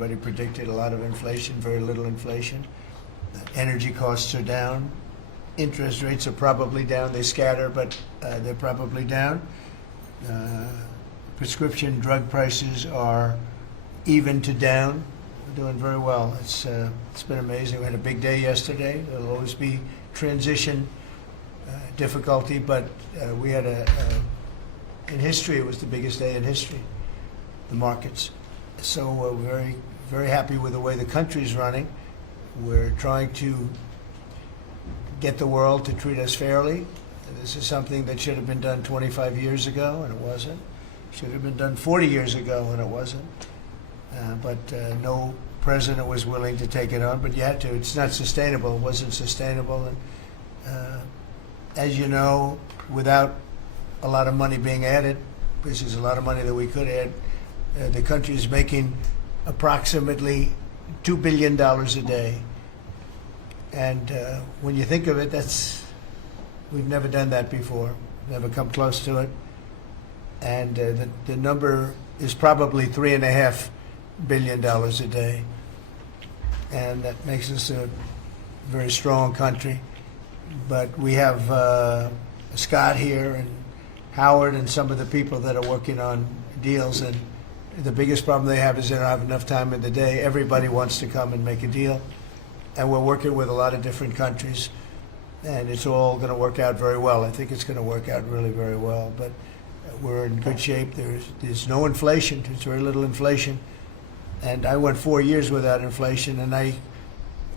Everybody predicted a lot of inflation, very little inflation. Energy costs are down. Interest rates are probably down. They scatter, but they're probably down. Prescription drug prices are even to down. We're doing very well. It's been amazing. We had a big day yesterday. There'll always be transition difficulty, but we had in history, it was the biggest day in history, the markets. So we're very, very happy with the way the country's running. We're trying to get the world to treat us fairly. This is something that should have been done 25 years ago, and it wasn't. Should have been done 40 years ago, and it wasn't. But no president was willing to take it on, but you had to. It's not sustainable. It wasn't sustainable. And as you know, without a lot of money being added, which is a lot of money that we could add, the country is making approximately $2 billion a day. And when you think of it, we've never done that before, never come close to it. And the number is probably $3.5 billion a day. And that makes us a very strong country. But we have Scott here and Howard and some of the people that are working on deals. And the biggest problem they have is they don't have enough time in the day. Everybody wants to come and make a deal. And we're working with a lot of different countries. And it's all going to work out very well. I think it's going to work out really very well. But we're in good shape. There's no inflation. There's very little inflation. And I went 4 years without inflation, and I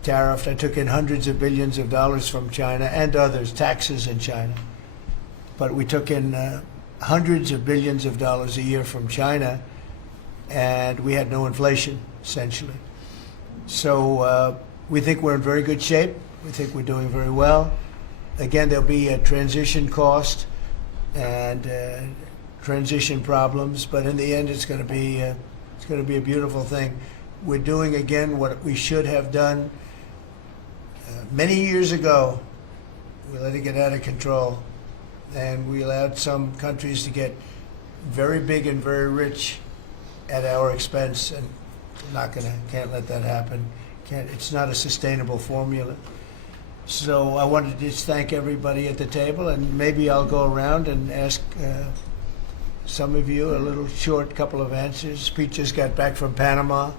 tariffed. I took in hundreds of billions of dollars from China and others, taxes in China. But we took in hundreds of billions of dollars a year from China, and we had no inflation, essentially. So we think we're in very good shape. We think we're doing very well. Again, there'll be a transition cost and transition problems, but in the end, it's going to be a beautiful thing. We're doing again what we should have done many years ago. We let it get out of control, and we allowed some countries to get very big and very rich at our expense, and can't let that happen. It's not a sustainable formula. So I wanted to just thank everybody at the table, and maybe I'll go around and ask some of you a little short couple of answers. Pete just got back from Panama,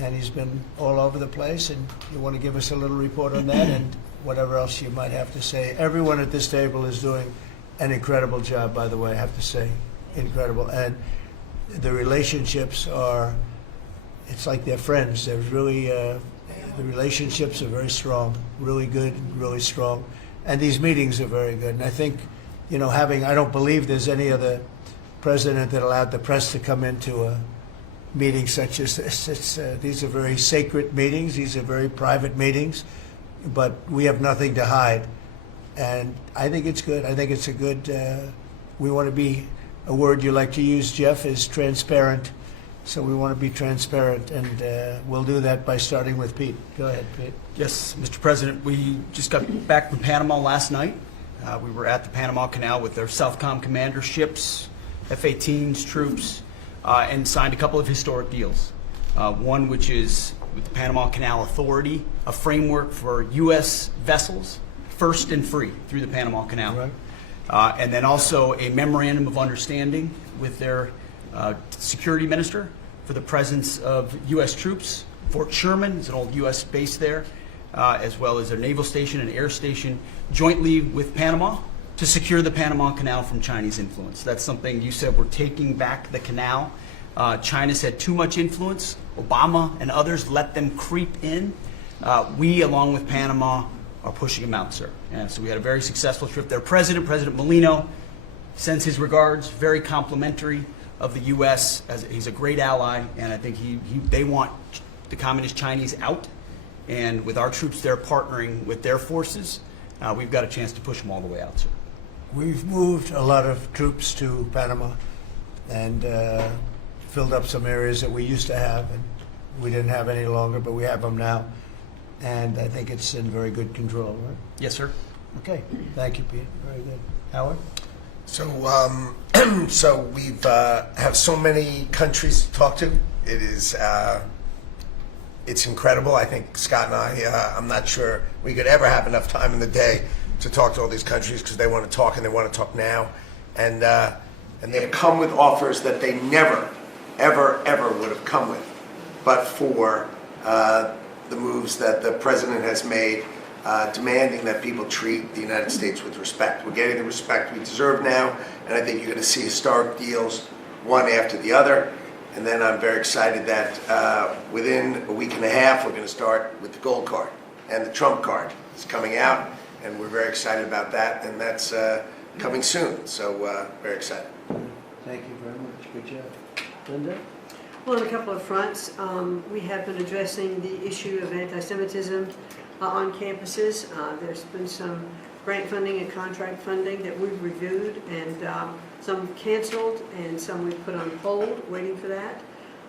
and he's been all over the place, and you want to give us a little report on that and whatever else you might have to say. Everyone at this table is doing an incredible job, by the way, I have to say, incredible. And the relationships are, it's like they're friends. They're really, the relationships are very strong, really good, really strong. And these meetings are very good. And I think, I don't believe there's any other president that allowed the press to come into a meeting such as this. These are very sacred meetings. These are very private meetings, but we have nothing to hide. And I think it's good. I think it's a good, we want to be, a word you like to use, Jeff, is transparent. So we want to be transparent, and we'll do that by starting with Pete. Go ahead, Pete. Yes, Mr. President, we just got back from Panama last night. We were at the Panama Canal with their Southcom commander ships, F-18s, troops, and signed a couple of historic deals. One which is with the Panama Canal Authority, a framework for U.S. vessels, first and free through the Panama Canal. Right. And then also a memorandum of understanding with their security minister for the presence of U.S. troops. Fort Sherman is an old U.S. base there, as well as their naval station and air station, jointly with Panama to secure the Panama Canal from Chinese influence. That's something you said, we're taking back the canal. China's had too much influence. Obama and others let them creep in. We, along with Panama, are pushing them out, sir. And so we had a very successful trip. Their president, President Molino, sends his regards, very complimentary of the U.S. as he's a great ally, and I think they want the communist Chinese out, and with our troops there partnering with their forces, we've got a chance to push them all the way out, sir. We've moved a lot of troops to Panama and filled up some areas that we used to have, and we didn't have any longer, but we have them now, and I think it's in very good control, right? Yes, sir. Okay, thank you, Pete. Very good. Howard? So, so we've have so many countries to talk to. It is it's incredible. I think Scott and I'm not sure we could ever have enough time in the day to talk to all these countries because they want to talk and they want to talk now. And they've come with offers that they never, ever, ever would have come with, but for the moves that the president has made, demanding that people treat the United States with respect. We're getting the respect we deserve now, and I think you're going to see historic deals, one after the other. And then I'm very excited that within a week and a half, we're going to start with the gold card, and the Trump card is coming out, and we're very excited about that, and that's coming soon. So very excited. Thank you very much. Good job. Linda? Well, on a couple of fronts, we have been addressing the issue of anti-Semitism on campuses. There's been some grant funding and contract funding that we've reviewed, and some canceled and some we've put on hold, waiting for that,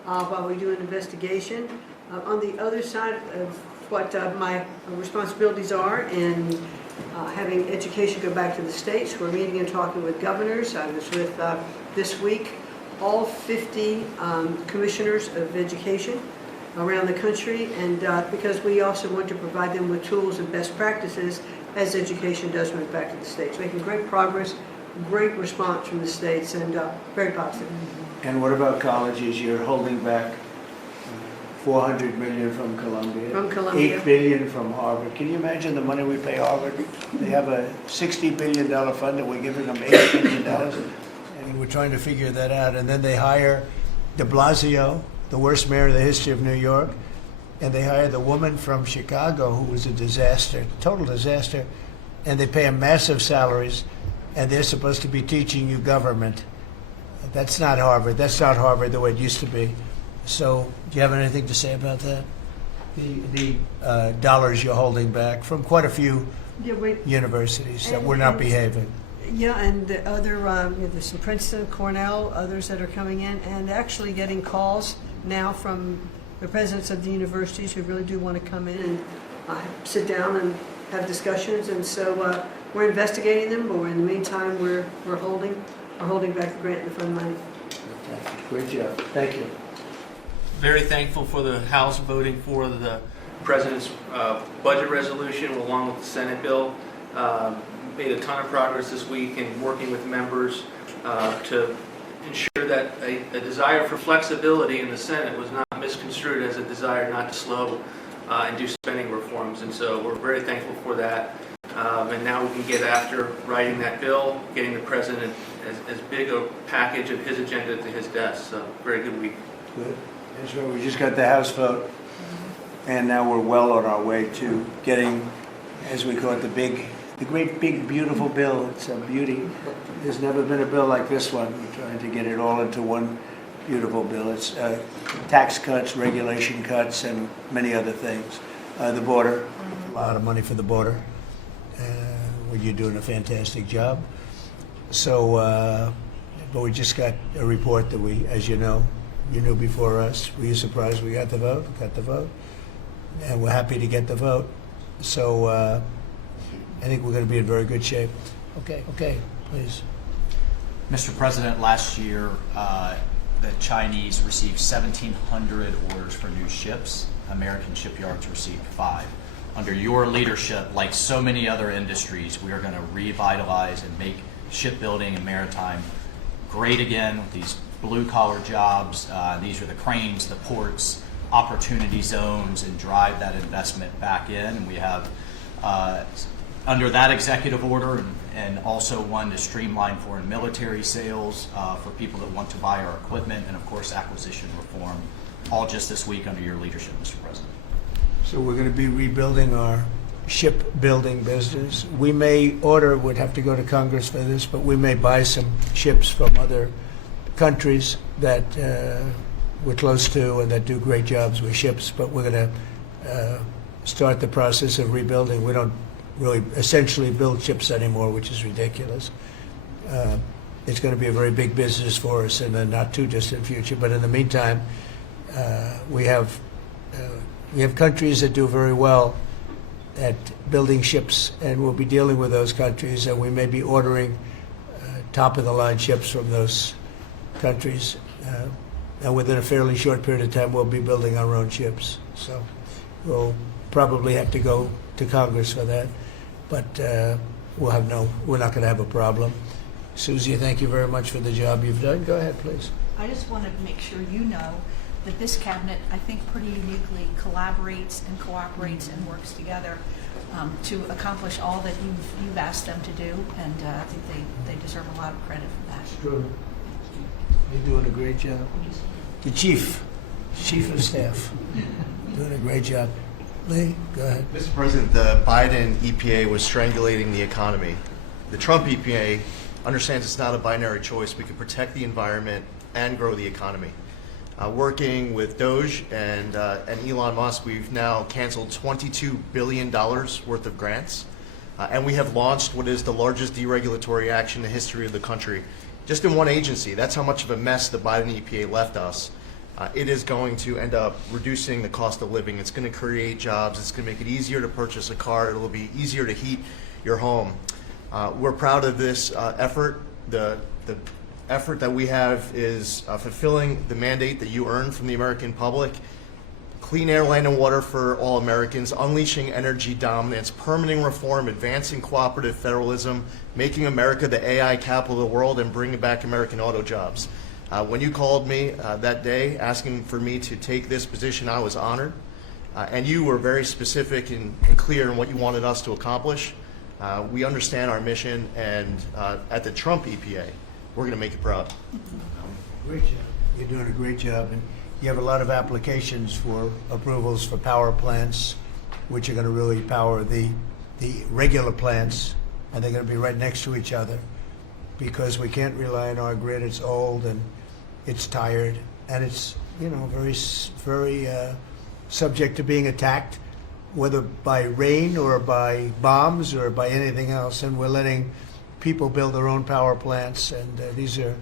while we do an investigation. On the other side of what my responsibilities are in having education go back to the states, we're meeting and talking with governors. I was with, this week, all 50 commissioners of education around the country, and because we also want to provide them with tools and best practices as education does move back to the states. Making great progress, great response from the states, and very positive. And what about colleges? You're holding back $400 million from Columbia. From Columbia. $8 billion from Harvard. Can you imagine the money we pay Harvard? They have a $60 billion fund and we're giving them $8 billion. And we're trying to figure that out. And then they hire de Blasio, the worst mayor in the history of New York. And they hire the woman from Chicago who was a disaster, total disaster. And they pay them massive salaries. And they're supposed to be teaching you government. That's not Harvard. That's not Harvard the way it used to be. So, do you have anything to say about that? The dollars you're holding back from quite a few universities that were not behaving. Yeah, and the other, there's some Princeton, Cornell, others that are coming in, and actually getting calls now from the presidents of the universities who really do want to come in and sit down and have discussions. And so we're investigating them, but in the meantime, we're holding back the grant and the fund money. Great job. Thank you. Very thankful for the House voting for the President's budget resolution along with the Senate bill. Made a ton of progress this week in working with members to ensure that a desire for flexibility in the Senate was not misconstrued as a desire not to slow and do spending reforms. And so we're very thankful for that. And now we can get after writing that bill, getting the President as big a package of his agenda to his desk. So very good week. Good. That's right. We just got the House vote, and now we're well on our way to getting, as we call it, the great big beautiful bill. It's a beauty. There's never been a bill like this one. We're trying to get it all into one beautiful bill. It's tax cuts, regulation cuts, and many other things. The border, a lot of money for the border. Well, you're doing a fantastic job. So, but we just got a report that we, as you know, you knew before us. Were you surprised we got the vote? Got the vote. And we're happy to get the vote. So I think we're going to be in very good shape. Okay, please. Mr. President, last year the Chinese received 1,700 orders for new ships. American shipyards received 5. Under your leadership, like so many other industries, we are going to revitalize and make shipbuilding and maritime great again with these blue-collar jobs. These are the cranes, the ports, opportunity zones, and drive that investment back in. And we have, under that executive order, and also one to streamline foreign military sales for people that want to buy our equipment, and of course acquisition reform, all just this week under your leadership, Mr. President. So we're going to be rebuilding our shipbuilding business. We may order, would have to go to Congress for this, but we may buy some ships from other countries that we're close to and that do great jobs with ships, but we're going to start the process of rebuilding. We don't really essentially build ships anymore, which is ridiculous. It's going to be a very big business for us in the not too distant future, but in the meantime, we have countries that do very well at building ships, and we'll be dealing with those countries, and we may be ordering top-of-the-line ships from those countries. and within a fairly short period of time, we'll be building our own ships. So we'll probably have to go to Congress for that, but we're not going to have a problem. Susie, thank you very much for the job you've done. Go ahead, please. I just want to make sure you know that this cabinet, I think, pretty uniquely collaborates and cooperates and works together to accomplish all that you've asked them to do, and I think they deserve a lot of credit for that. True. You're doing a great job. The chief of staff, doing a great job. Lee, go ahead. Mr. President, the Biden EPA was strangulating the economy. The Trump EPA understands it's not a binary choice. We can protect the environment and grow the economy. Working with Doge and Elon Musk, we've now canceled $22 billion worth of grants. And we have launched what is the largest deregulatory action in the history of the country. Just in one agency. That's how much of a mess the Biden EPA left us. It is going to end up reducing the cost of living. It's going to create jobs. It's going to make it easier to purchase a car. It will be easier to heat your home. We're proud of this effort. The effort that we have is fulfilling the mandate that you earned from the American public. Clean air, land, and water for all Americans, unleashing energy dominance, permitting reform, advancing cooperative federalism, making America the AI capital of the world, and bringing back American auto jobs. When you called me that day asking for me to take this position, I was honored. And you were very specific and clear in what you wanted us to accomplish. We understand our mission, and at the Trump EPA, we're going to make you proud. Great job. You're doing a great job, and you have a lot of applications for approvals for power plants, which are going to really power the regular plants, and they're going to be right next to each other, because we can't rely on our grid. It's old and it's tired, and it's very subject to being attacked, whether by rain or by bombs or by anything else. And we're letting people build their own power plants, and these are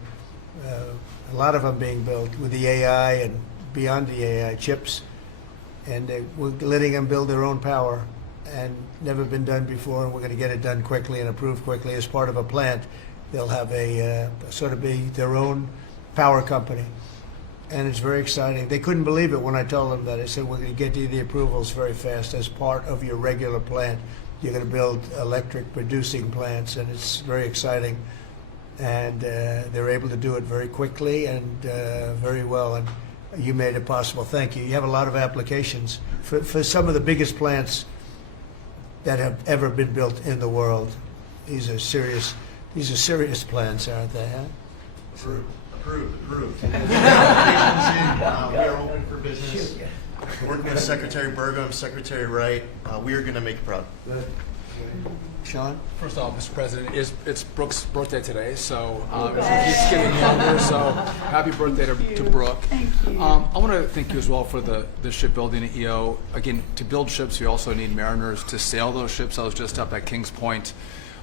a lot of them being built with the AI and beyond the AI chips, and we're letting them build their own power, and never been done before, and we're going to get it done quickly and approved quickly as part of a plant. They'll have a sort of be their own power company, and it's very exciting. They couldn't believe it when I told them that. I said, we're going to get you the approvals very fast as part of your regular plant. You're going to build electric producing plants, and it's very exciting. And they're able to do it very quickly and very well, and you made it possible. Thank you. You have a lot of applications for some of the biggest plants that have ever been built in the world. These are serious plants, aren't they? Huh? Approved. Applications in. We are open for business. Working with Secretary Burgum, Secretary Wright, we are going to make you proud. Good. Sean? First off, Mr. President, it's Brooke's birthday today, so she keeps getting younger, so happy birthday to Brooke. Thank you. I want to thank you as well for the shipbuilding at EO. Again, to build ships, we also need mariners to sail those ships. I was just up at Kings Point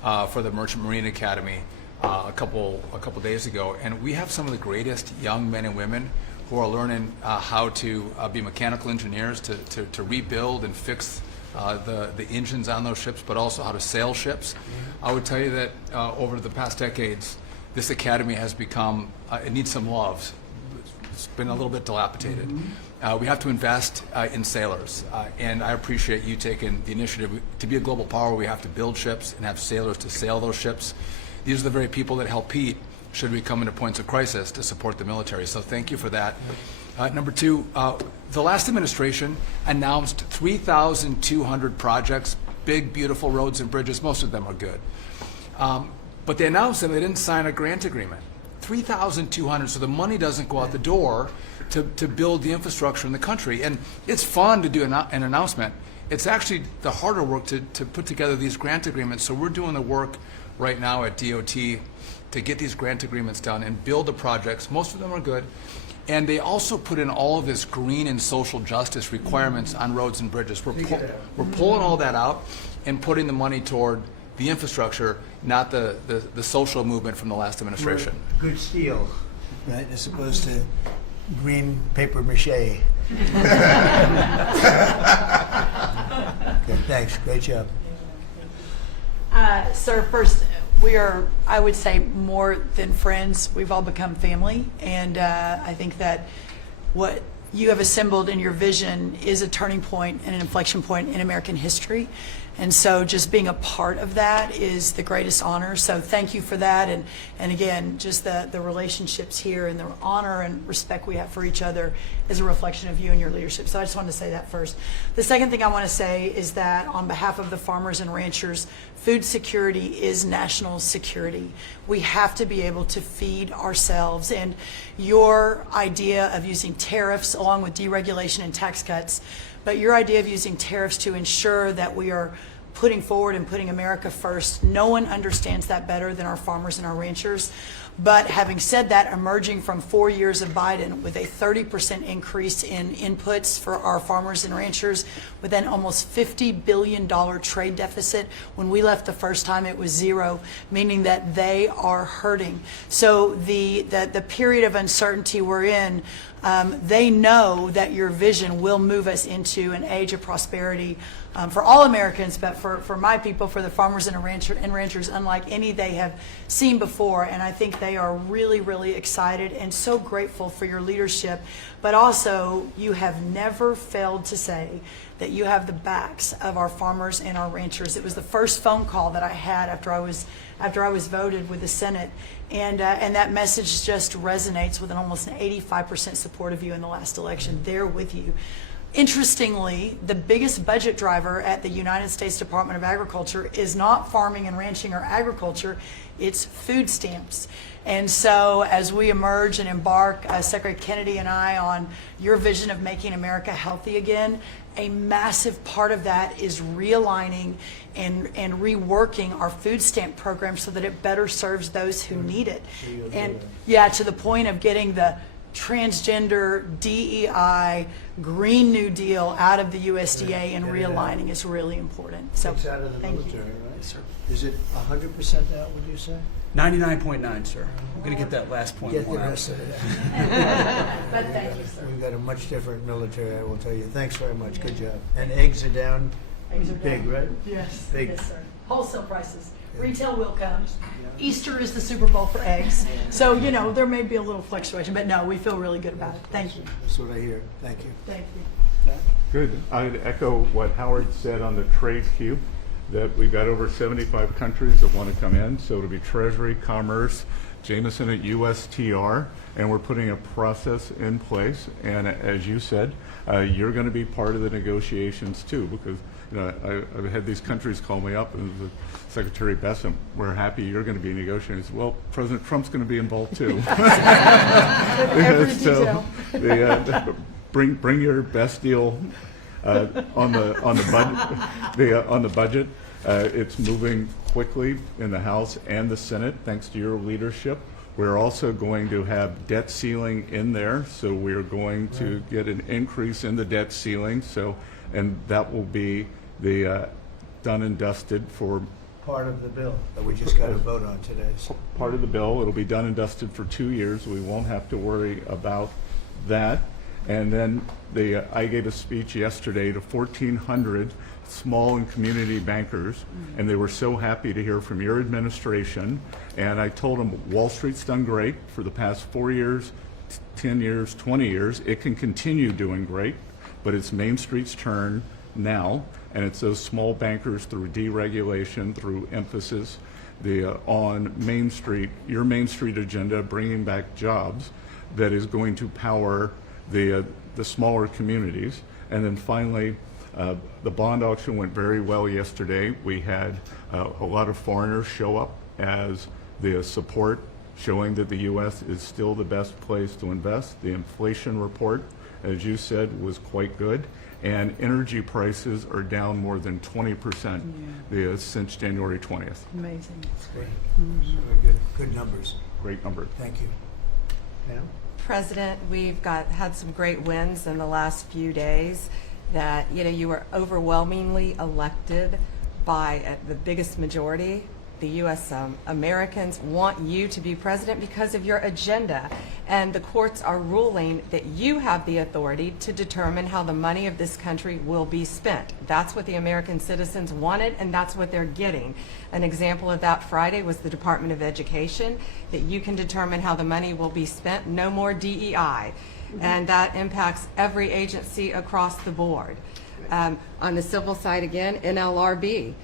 for the Merchant Marine Academy a couple days ago, and we have some of the greatest young men and women who are learning how to be mechanical engineers, to rebuild and fix the engines on those ships, but also how to sail ships. I would tell you that over the past decades, this academy has become, it needs some love. It's been a little bit dilapidated. We have to invest in sailors, and I appreciate you taking the initiative. To be a global power, we have to build ships and have sailors to sail those ships. These are the very people that help Pete should we come into points of crisis to support the military. So thank you for that. Number two, the last administration announced 3,200 projects, big, beautiful roads and bridges. Most of them are good. But they announced them, they didn't sign a grant agreement. 3,200, so the money doesn't go out the door to build the infrastructure in the country. And it's fun to do an announcement. It's actually the harder work to put together these grant agreements. So we're doing the work right now at DOT to get these grant agreements done and build the projects. Most of them are good. And they also put in all of this green and social justice requirements on roads and bridges. We're pulling all that out and putting the money toward the infrastructure, not the social movement from the last administration. Good steel, right, as opposed to green paper mache. Good, thanks. Great job. Sir, first, we are, I would say, more than friends. We've all become family, and I think that what you have assembled in your vision is a turning point and an inflection point in American history. And so just being a part of that is the greatest honor. So thank you for that. And again, just the relationships here and the honor and respect we have for each other is a reflection of you and your leadership. So I just wanted to say that first. The second thing I want to say is that on behalf of the farmers and ranchers, food security is national security. We have to be able to feed ourselves. And your idea of using tariffs along with deregulation and tax cuts, but your idea of using tariffs to ensure that we are putting forward and putting America first, no one understands that better than our farmers and our ranchers. But having said that, emerging from 4 years of Biden with a 30% increase in inputs for our farmers and ranchers, with an almost $50 billion trade deficit. When we left the first time, it was zero, meaning that they are hurting. So the period of uncertainty we're in, they know that your vision will move us into an age of prosperity for all Americans, but for my people, for the farmers and ranchers, unlike any they have seen before. And I think they are really, really excited and so grateful for your leadership. But also, you have never failed to say that you have the backs of our farmers and our ranchers. It was the first phone call that I had after I was voted with the Senate, and that message just resonates with an almost 85% support of you in the last election. They're with you. Interestingly, the biggest budget driver at the United States Department of Agriculture is not farming and ranching or agriculture, it's food stamps. And so as we emerge and embark, Secretary Kennedy and I, on your vision of making America healthy again, a massive part of that is realigning and reworking our food stamp program so that it better serves those who need it. And yeah, to the point of getting the transgender, DEI, Green New Deal out of the USDA and realigning is really important. So It's out of the thank military, you. right? Yes, sir. Is it 100% now, would you say? 99.9, sir. I'm going to get that last point Get the more out. rest of it. But thank you, sir. We've got a much different military, I will tell you. Thanks very much. Good job. And eggs are down Eggs are big, down. right? Yes, Big. yes, sir. Wholesale prices. Retail will come. Easter is the Super Bowl for eggs. So, you know, there may be a little fluctuation, but no, we feel really good about it. Thank you. That's what I hear. Thank you. Thank you. Good. I'd echo what Howard said on the trade queue, that we've got over 75 countries that want to come in. So it'll be Treasury, Commerce, Jameson at USTR, and we're putting a process in place. And as you said, you're going to be part of the negotiations too, because you know, I've had these countries call me up and the Secretary Bessent, we're happy you're going to be negotiating. I said, well, President Trump's going to be involved too. Every So detail. bring your best deal on the budget. It's moving quickly in the House and the Senate, thanks to your leadership. We're also going to have debt ceiling in there, so we're going to get an increase in the debt ceiling. So, and that will be the done and dusted for Part of the bill that we just got to vote on today. So part of the bill. It'll be done and dusted for 2 years. We won't have to worry about that. And then I gave a speech yesterday to 1,400 small and community bankers, and they were so happy to hear from your administration. And I told them Wall Street's done great for the past 4 years, 10 years, 20 years. It can continue doing great, but it's Main Street's turn now, and it's those small bankers through deregulation, through emphasis on Main Street, your Main Street agenda, bringing back jobs, that is going to power the smaller communities. And then finally, the bond auction went very well yesterday. We had a lot of foreigners show up as the support, showing that the U.S. is still the best place to invest. The inflation report, as you said, was quite good. And energy prices are down more than 20% since January 20th. Amazing. great. Very good numbers. Great number. Thank you. Pam? President, we've had some great wins in the last few days. That you were overwhelmingly elected by the biggest majority. The U.S. Americans want you to be president because of your agenda, and the courts are ruling that you have the authority to determine how the money of this country will be spent. That's what the American citizens wanted, and that's what they're getting. An example of that Friday was the Department of Education, that you can determine how the money will be spent. No more DEI. and that impacts every agency across the board. On the civil side again, NLRB,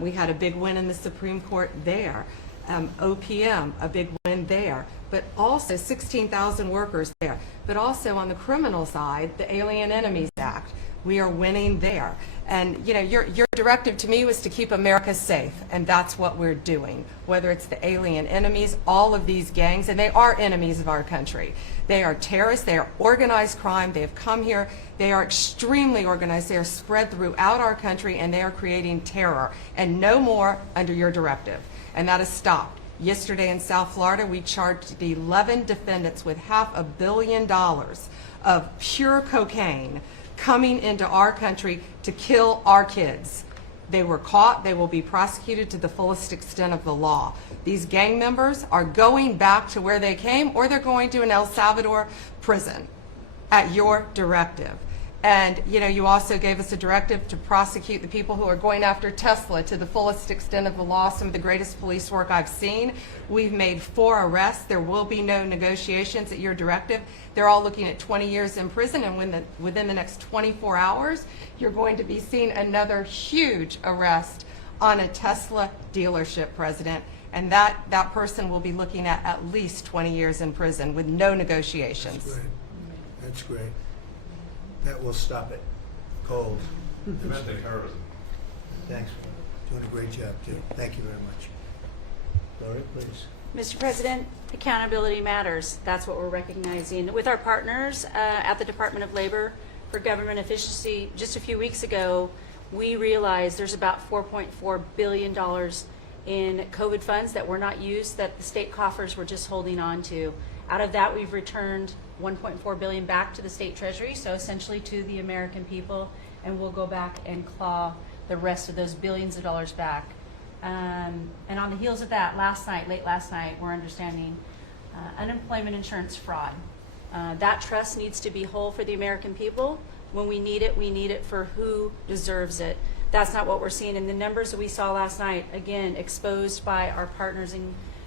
we had a big win in the Supreme Court there. OPM, a big win there, but also 16,000 workers there. But also on the criminal side, the Alien Enemies Act, we are winning there. And you know, your directive to me was to keep America safe, and that's what we're doing. Whether it's the alien enemies, all of these gangs, and they are enemies of our country. They are terrorists, they are organized crime, they have come here, they are extremely organized, they are spread throughout our country, and they are creating terror, and no more under your directive. And that has stopped. Yesterday in South Florida, we charged the 11 defendants with $500 million of pure cocaine coming into our country to kill our kids. They were caught. They will be prosecuted to the fullest extent of the law. These gang members are going back to where they came, or they're going to an El Salvador prison at your directive. And you know, you also gave us a directive to prosecute the people who are going after Tesla to the fullest extent of the law, some of the greatest police work I've seen. We've made 4 arrests. There will be no negotiations at your directive. They're all looking at 20 years in prison, and within the next 24 hours, you're going to be seeing another huge arrest on a Tesla dealership, President. And that person will be looking at least 20 years in prison with no negotiations. That's great. That's great. That will stop it cold. Domestic terrorism. Thanks. Doing a great job, too. Thank you very much. Lori, please. Mr. President, accountability matters. That's what we're recognizing. With our partners at the Department of Labor for Government Efficiency, just a few weeks ago, we realized there's about $4.4 billion in COVID funds that were not used, that the state coffers were just holding on to. Out of that, we've returned $1.4 billion back to the state treasury, so essentially to the American people, and we'll go back and claw the rest of those billions of dollars back. And on the heels of that, late last night, we're understanding unemployment insurance fraud. That trust needs to be whole for the American people. When we need it for who deserves it. That's not what we're seeing in the numbers that we saw last night, again, exposed by our partners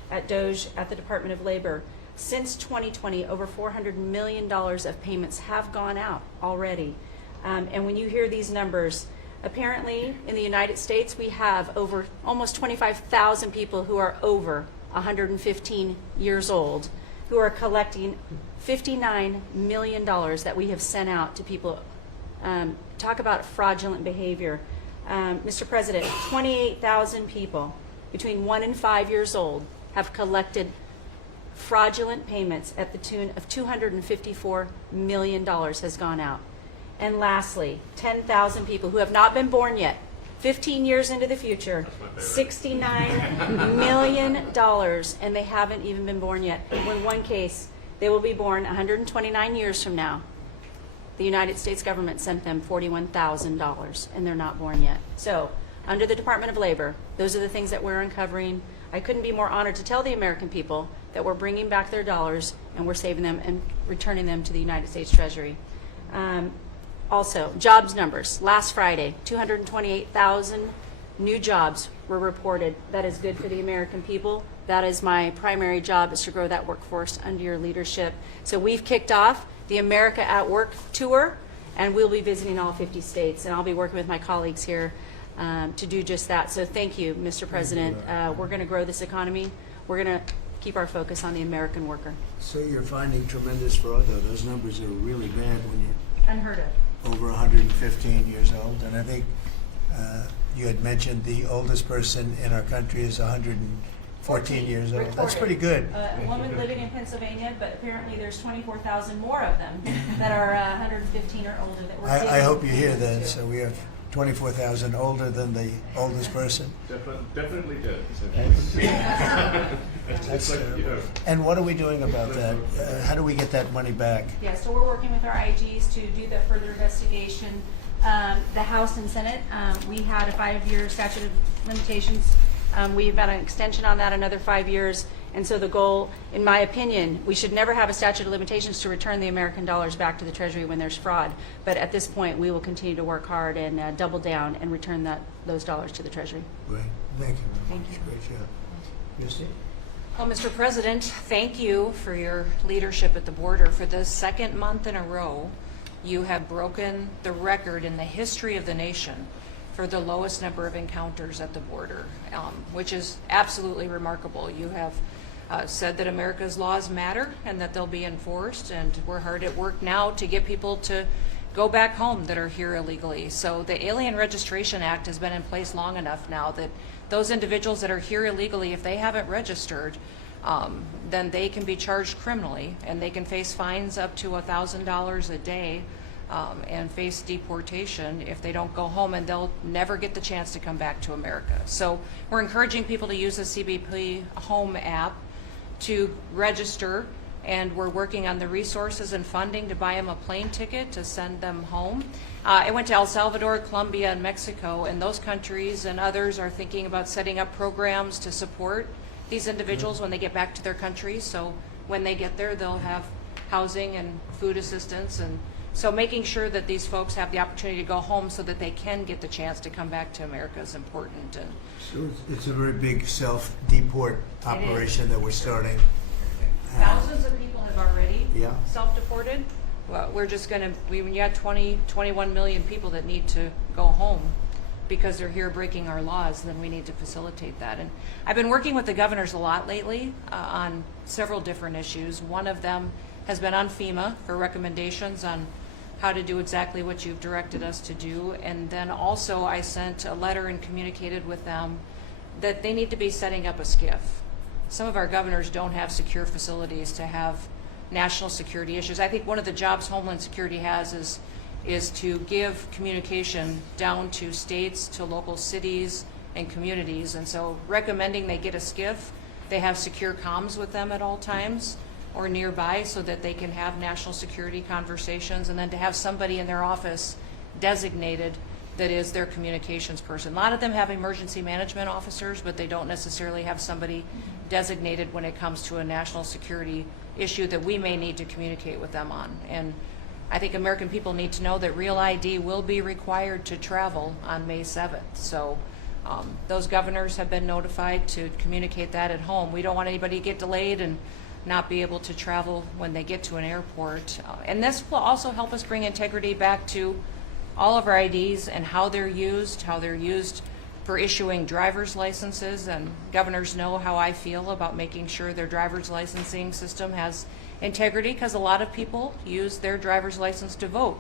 at DOJ at the Department of Labor. Since 2020, over $400 million of payments have gone out already. And when you hear these numbers, apparently in the United States, we have over almost 25,000 people who are over 115 years old who are collecting $59 million that we have sent out to people. Talk about fraudulent behavior. Mr. President, 28,000 people between 1 and 5 years old have collected fraudulent payments at the tune of $254 million has gone out. And lastly, 10,000 people who have not been born yet, 15 years into the future, $69 million, and they haven't even been born yet. In one case, they will be born 129 years from now. The United States government sent them $41,000, and they're not born yet. So, under the Department of Labor, those are the things that we're uncovering. I couldn't be more honored to tell the American people that we're bringing back their dollars and we're saving them and returning them to the United States Treasury. Also, jobs numbers. Last Friday, 228,000 new jobs were reported. That is good for the American people. That is my primary job, is to grow that workforce under your leadership. So we've kicked off the America at Work tour, and we'll be visiting all 50 states, and I'll be working with my colleagues here to do just that. So thank you, Mr. President. We're going to grow this economy. We're going to keep our focus on the American worker. So you're finding tremendous fraud, though. Those numbers are really bad when you're Unheard of. over 115 years old. And I think you had mentioned the oldest person in our country is 114 years old. Reported. That's pretty good. A woman living in Pennsylvania, but apparently there's 24,000 more of them that are 115 or older that we're seeing. I hope you hear that. So we have 24,000 older than the oldest person. Definitely did. That's terrible. And what are we doing about that? How do we get that money back? Yeah, so we're working with our IGs to do the further investigation. The House and Senate, we had a 5-year statute of limitations. We've got an extension on that, another 5 years. And so the goal, in my opinion, we should never have a statute of limitations to return the American dollars back to the Treasury when there's fraud. But at this point, we will continue to work hard and double down and return those dollars to the Treasury. Great. Thank you very Thank much. you. Great job. Christy? Well, Mr. President, thank you for your leadership at the border. For the second month in a row, you have broken the record in the history of the nation for the lowest number of encounters at the border, which is absolutely remarkable. You have said that America's laws matter and that they'll be enforced, and we're hard at work now to get people to go back home that are here illegally. So the Alien Registration Act has been in place long enough now that those individuals that are here illegally, if they haven't registered, then they can be charged criminally, and they can face fines up to $1,000 a day and face deportation if they don't go home, and they'll never get the chance to come back to America. So we're encouraging people to use the CBP Home app to register, and we're working on the resources and funding to buy them a plane ticket to send them home. I went to El Salvador, Colombia, and Mexico, and those countries and others are thinking about setting up programs to support these individuals when they get back to their countries. So when they get there, they'll have housing and food assistance, and so making sure that these folks have the opportunity to go home so that they can get the chance to come back to America is important. And So it's a very big self-deport operation that we're starting. thousands of people have already Yeah. self-deported. Well, we're just going to, we got 21 million people that need to go home because they're here breaking our laws, then we need to facilitate that. And I've been working with the governors a lot lately on several different issues. One of them has been on FEMA for recommendations on how to do exactly what you've directed us to do. And then also I sent a letter and communicated with them that they need to be setting up a SCIF. Some of our governors don't have secure facilities to have national security issues. I think one of the jobs Homeland Security has is to give communication down to states, to local cities and communities. And so recommending they get a SCIF, they have secure comms with them at all times or nearby so that they can have national security conversations, and then to have somebody in their office designated that is their communications person. A lot of them have emergency management officers, but they don't necessarily have somebody designated when it comes to a national security issue that we may need to communicate with them on. And I think American people need to know that Real ID will be required to travel on May 7th. So those governors have been notified to communicate that at home. We don't want anybody to get delayed and not be able to travel when they get to an airport. And this will also help us bring integrity back to all of our IDs and how they're used for issuing driver's licenses. And governors know how I feel about making sure their driver's licensing system has integrity, because a lot of people use their driver's license to vote.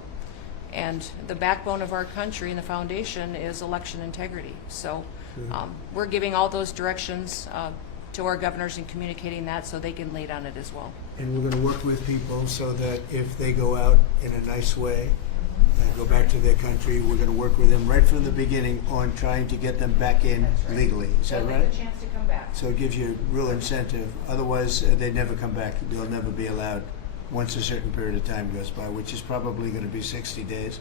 And the backbone of our country and the foundation is election integrity. So we're giving all those directions to our governors and communicating that so they can lead on it as well. And we're going to work with people so that if they go out in a nice way and go back to their country, we're going to work with them right from the beginning on trying to get them back in legally. Is that right? A chance to come back. So it gives you real incentive. Otherwise, they never come back. They'll never be allowed once a certain period of time goes by, which is probably going to be 60 days.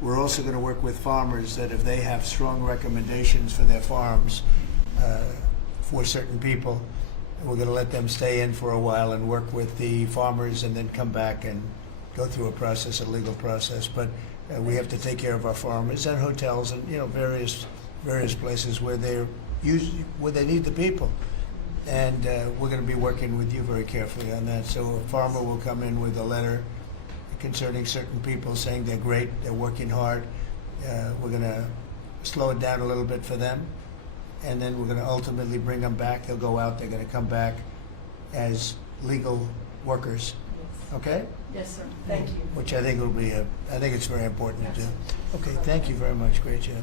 We're also going to work with farmers that if they have strong recommendations for their farms for certain people, we're going to let them stay in for a while and work with the farmers and then come back and go through a process, a legal process. But we have to take care of our farmers and hotels and various places where where they need the people. And we're going to be working with you very carefully on that. So a farmer will come in with a letter concerning certain people saying they're great, they're working hard. We're going to slow it down a little bit for them. And then we're going to ultimately bring them back. They'll go out, they're going to come back as legal workers. Okay? Yes, sir. Thank you. Which I think will be I think it's very important to do. Okay, thank you very much. Great job.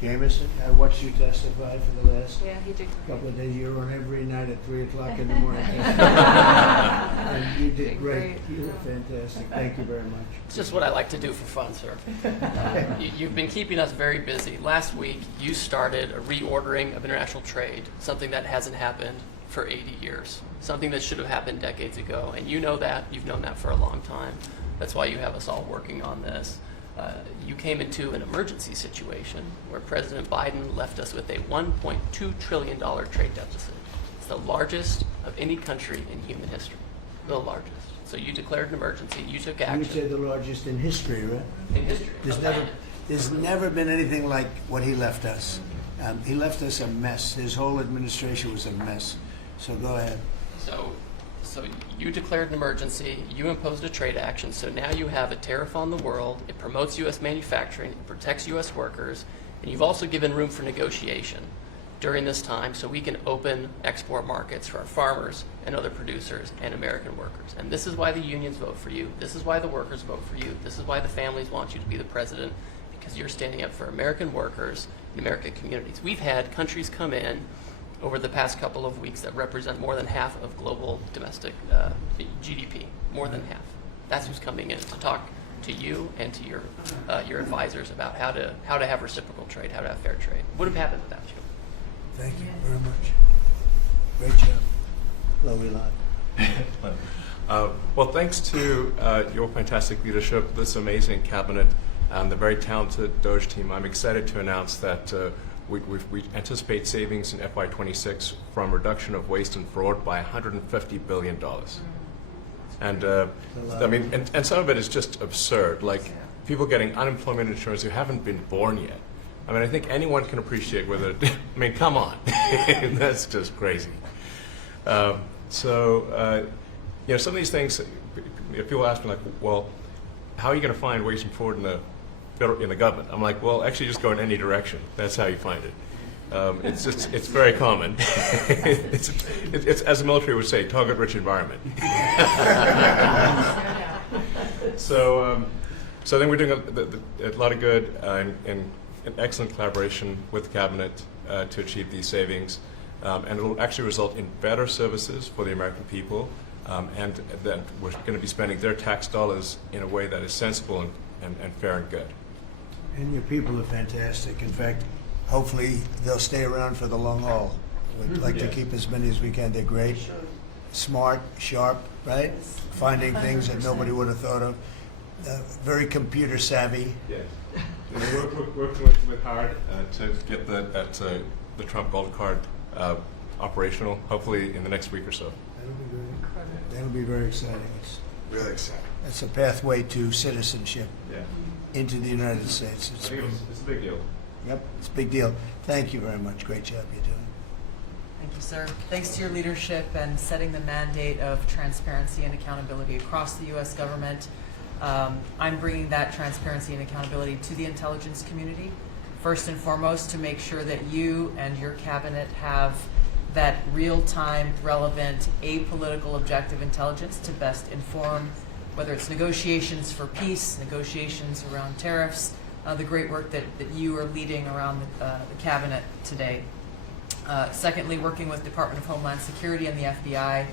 Jameson, I watched you testify for the last he did. couple of days. You're on every night at 3 o'clock in the morning. And you did great. You were fantastic. Thank you very much. It's just what I like to do for fun, sir. You've been keeping us very busy. Last week, you started a reordering of international trade, something that hasn't happened for 80 years, something that should have happened decades ago. And you know that. You've known that for a long time. That's why you have us all working on this. You came into an emergency situation where President Biden left us with a $1.2 trillion trade deficit. It's the largest of any country in human history, the largest. So you declared an emergency, you took action. You would say the largest in history, right? In history. There's never been anything like what he left us. He left us a mess. His whole administration was a mess. So go ahead. So you declared an emergency, you imposed a trade action, so now you have a tariff on the world, it promotes U.S. manufacturing, it protects U.S. workers, and you've also given room for negotiation during this time so we can open export markets for our farmers and other producers and American workers. And this is why the unions vote for you, this is why the workers vote for you, this is why the families want you to be the president, because you're standing up for American workers and American communities. We've had countries come in over the past couple of weeks that represent more than half of global domestic GDP, more than half. That's who's coming in to talk to you and to your advisors about how to have reciprocal trade, how to have fair trade. Would have happened without you. Thank you very much. Great job. Hello, Elon. Well, thanks to your fantastic leadership, this amazing cabinet, and the very talented Doge team, I'm excited to announce that we anticipate savings in FY26 from reduction of waste and fraud by $150 billion. And I mean, and some of it is just absurd, like people getting unemployment insurance who haven't been born yet. I mean, I think anyone can appreciate whether, I mean, come on, that's just crazy. You know, some of these things, people ask me like, well, how are you going to find waste and fraud in the government? I'm like, well, actually just go in any direction. That's how you find it. It's very common. it's as the military would say, target-rich environment. So I think we're doing a lot of good and excellent collaboration with the cabinet to achieve these savings, and it will actually result in better services for the American people, and that we're going to be spending their tax dollars in a way that is sensible and fair and good. And your people are fantastic. In fact, hopefully they'll stay around for the long haul. We'd like to keep as many as we can. They're great, smart, sharp, right? Finding things that nobody would have thought of. Very computer savvy. Yes. We're working with hard to get the Trump Gold Card operational, hopefully in the next week or so. That'll be great. That'll be very exciting. It's Really exciting. It's a pathway to citizenship Yeah. into the United States. I think it's a big deal. Yep, it's a big deal. Thank you very much. Great job you're doing. Thank you, sir. Thanks to your leadership and setting the mandate of transparency and accountability across the U.S. government. I'm bringing that transparency and accountability to the intelligence community, first and foremost, to make sure that you and your cabinet have that real-time, relevant, apolitical, objective intelligence to best inform whether it's negotiations for peace, negotiations around tariffs, the great work that you are leading around the cabinet today. Secondly, working with Department of Homeland Security and the FBI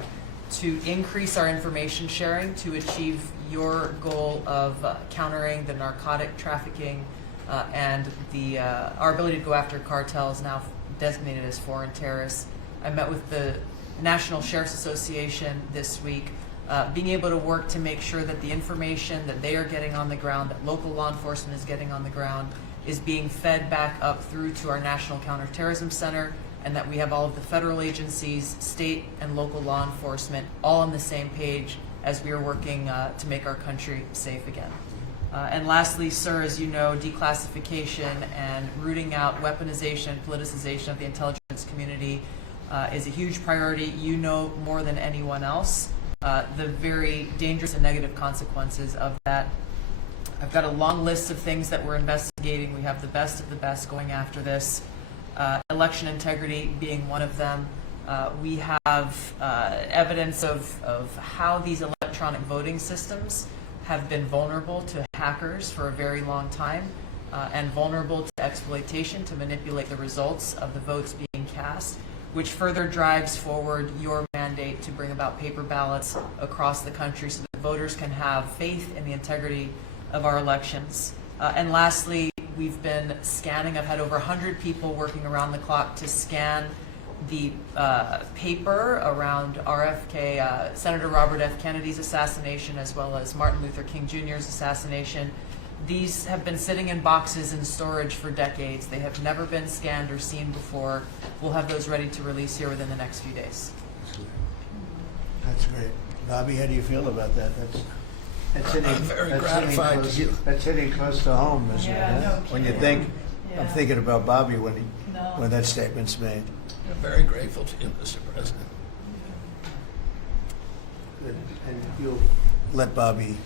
to increase our information sharing to achieve your goal of countering the narcotic trafficking and our ability to go after cartels now designated as foreign terrorists. I met with the National Sheriff's Association this week, being able to work to make sure that the information that they are getting on the ground, that local law enforcement is getting on the ground, is being fed back up through to our National Counterterrorism Center, and that we have all of the federal agencies, state and local law enforcement, all on the same page as we are working to make our country safe again. And lastly, sir, as you know, declassification and rooting out weaponization, politicization of the intelligence community is a huge priority. You know more than anyone else the very dangerous and negative consequences of that. I've got a long list of things that we're investigating. We have the best of the best going after this. Election integrity being one of them. We have evidence of how these electronic voting systems have been vulnerable to hackers for a very long time and vulnerable to exploitation to manipulate the results of the votes being cast, which further drives forward your mandate to bring about paper ballots across the country so that voters can have faith in the integrity of our elections. And lastly, we've been scanning. I've had over 100 people working around the clock to scan the paper around RFK, Senator Robert F. Kennedy's assassination, as well as Martin Luther King Jr.'s assassination. These have been sitting in boxes in storage for decades. They have never been scanned or seen before. We'll have those ready to release here within the next few days. That's great. Bobby, how do you feel about that? That's hitting, I'm very gratified to hear. That's hitting close to home, isn't it? no When you kidding. think, I'm thinking about Bobby when that statement's made. I'm very grateful to you, Mr. President. Good. And you'll let Bobby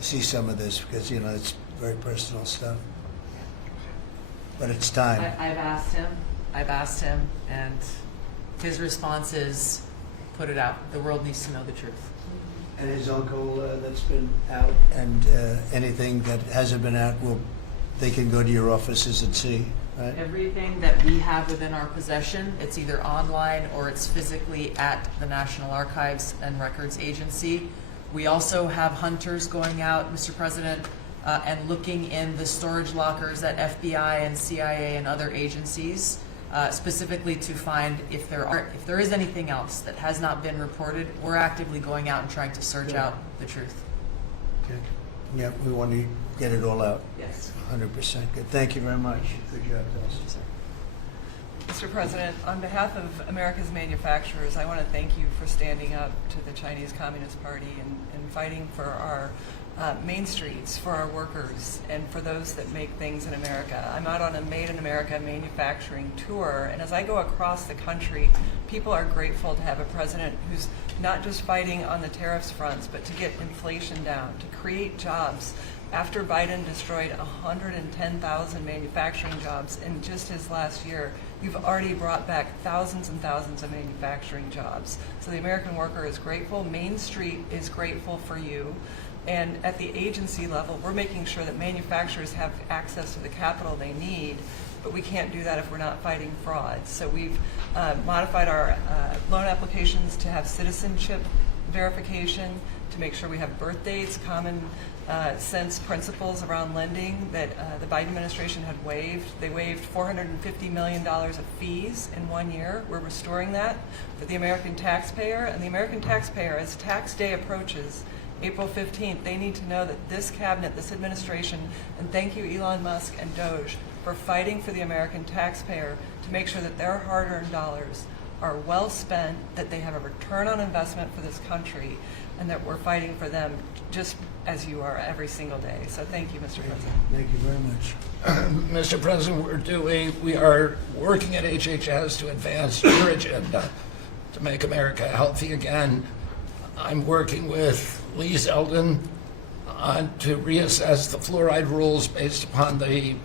see some of this because, you know, it's very personal stuff. But it's time. I've asked him, and his response is, put it out. The world needs to know the truth. And his uncle that's been out, and anything that hasn't been out, they can go to your offices and see, right? Everything that we have within our possession, it's either online or it's physically at the National Archives and Records Agency. We also have hunters going out, Mr. President, and looking in the storage lockers at FBI and CIA and other agencies, specifically to find if there is anything else that has not been reported. We're actively going out and trying to search out the truth. Good. Yeah, we want to get it all out. Yes. 100%. Good. Thank you very much. Good job, Dustin. Mr. President, on behalf of America's manufacturers, I want to thank you for standing up to the Chinese Communist Party and fighting for our main streets, for our workers, and for those that make things in America. I'm out on a Made in America manufacturing tour, and as I go across the country, people are grateful to have a president who's not just fighting on the tariffs fronts, but to get inflation down, to create jobs. After Biden destroyed 110,000 manufacturing jobs in just his last year, you've already brought back thousands and thousands of manufacturing jobs. So the American worker is grateful. Main Street is grateful for you. And at the agency level, we're making sure that manufacturers have access to the capital they need, but we can't do that if we're not fighting fraud. So we've modified our loan applications to have citizenship verification, to make sure we have birth dates, common sense principles around lending that the Biden administration had waived. They waived $450 million of fees in 1 year. We're restoring that for the American taxpayer. And the American taxpayer, as tax day approaches, April 15th, they need to know that this cabinet, this administration, and thank you Elon Musk and Doge for fighting for the American taxpayer to make sure that their hard-earned dollars are well spent, that they have a return on investment for this country, and that we're fighting for them just as you are every single day. So thank you, Mr. President. Thank you very much. Mr. President, we are working at HHS to advance your agenda to make America healthy again. I'm working with Lee Zeldin to reassess the fluoride rules based upon the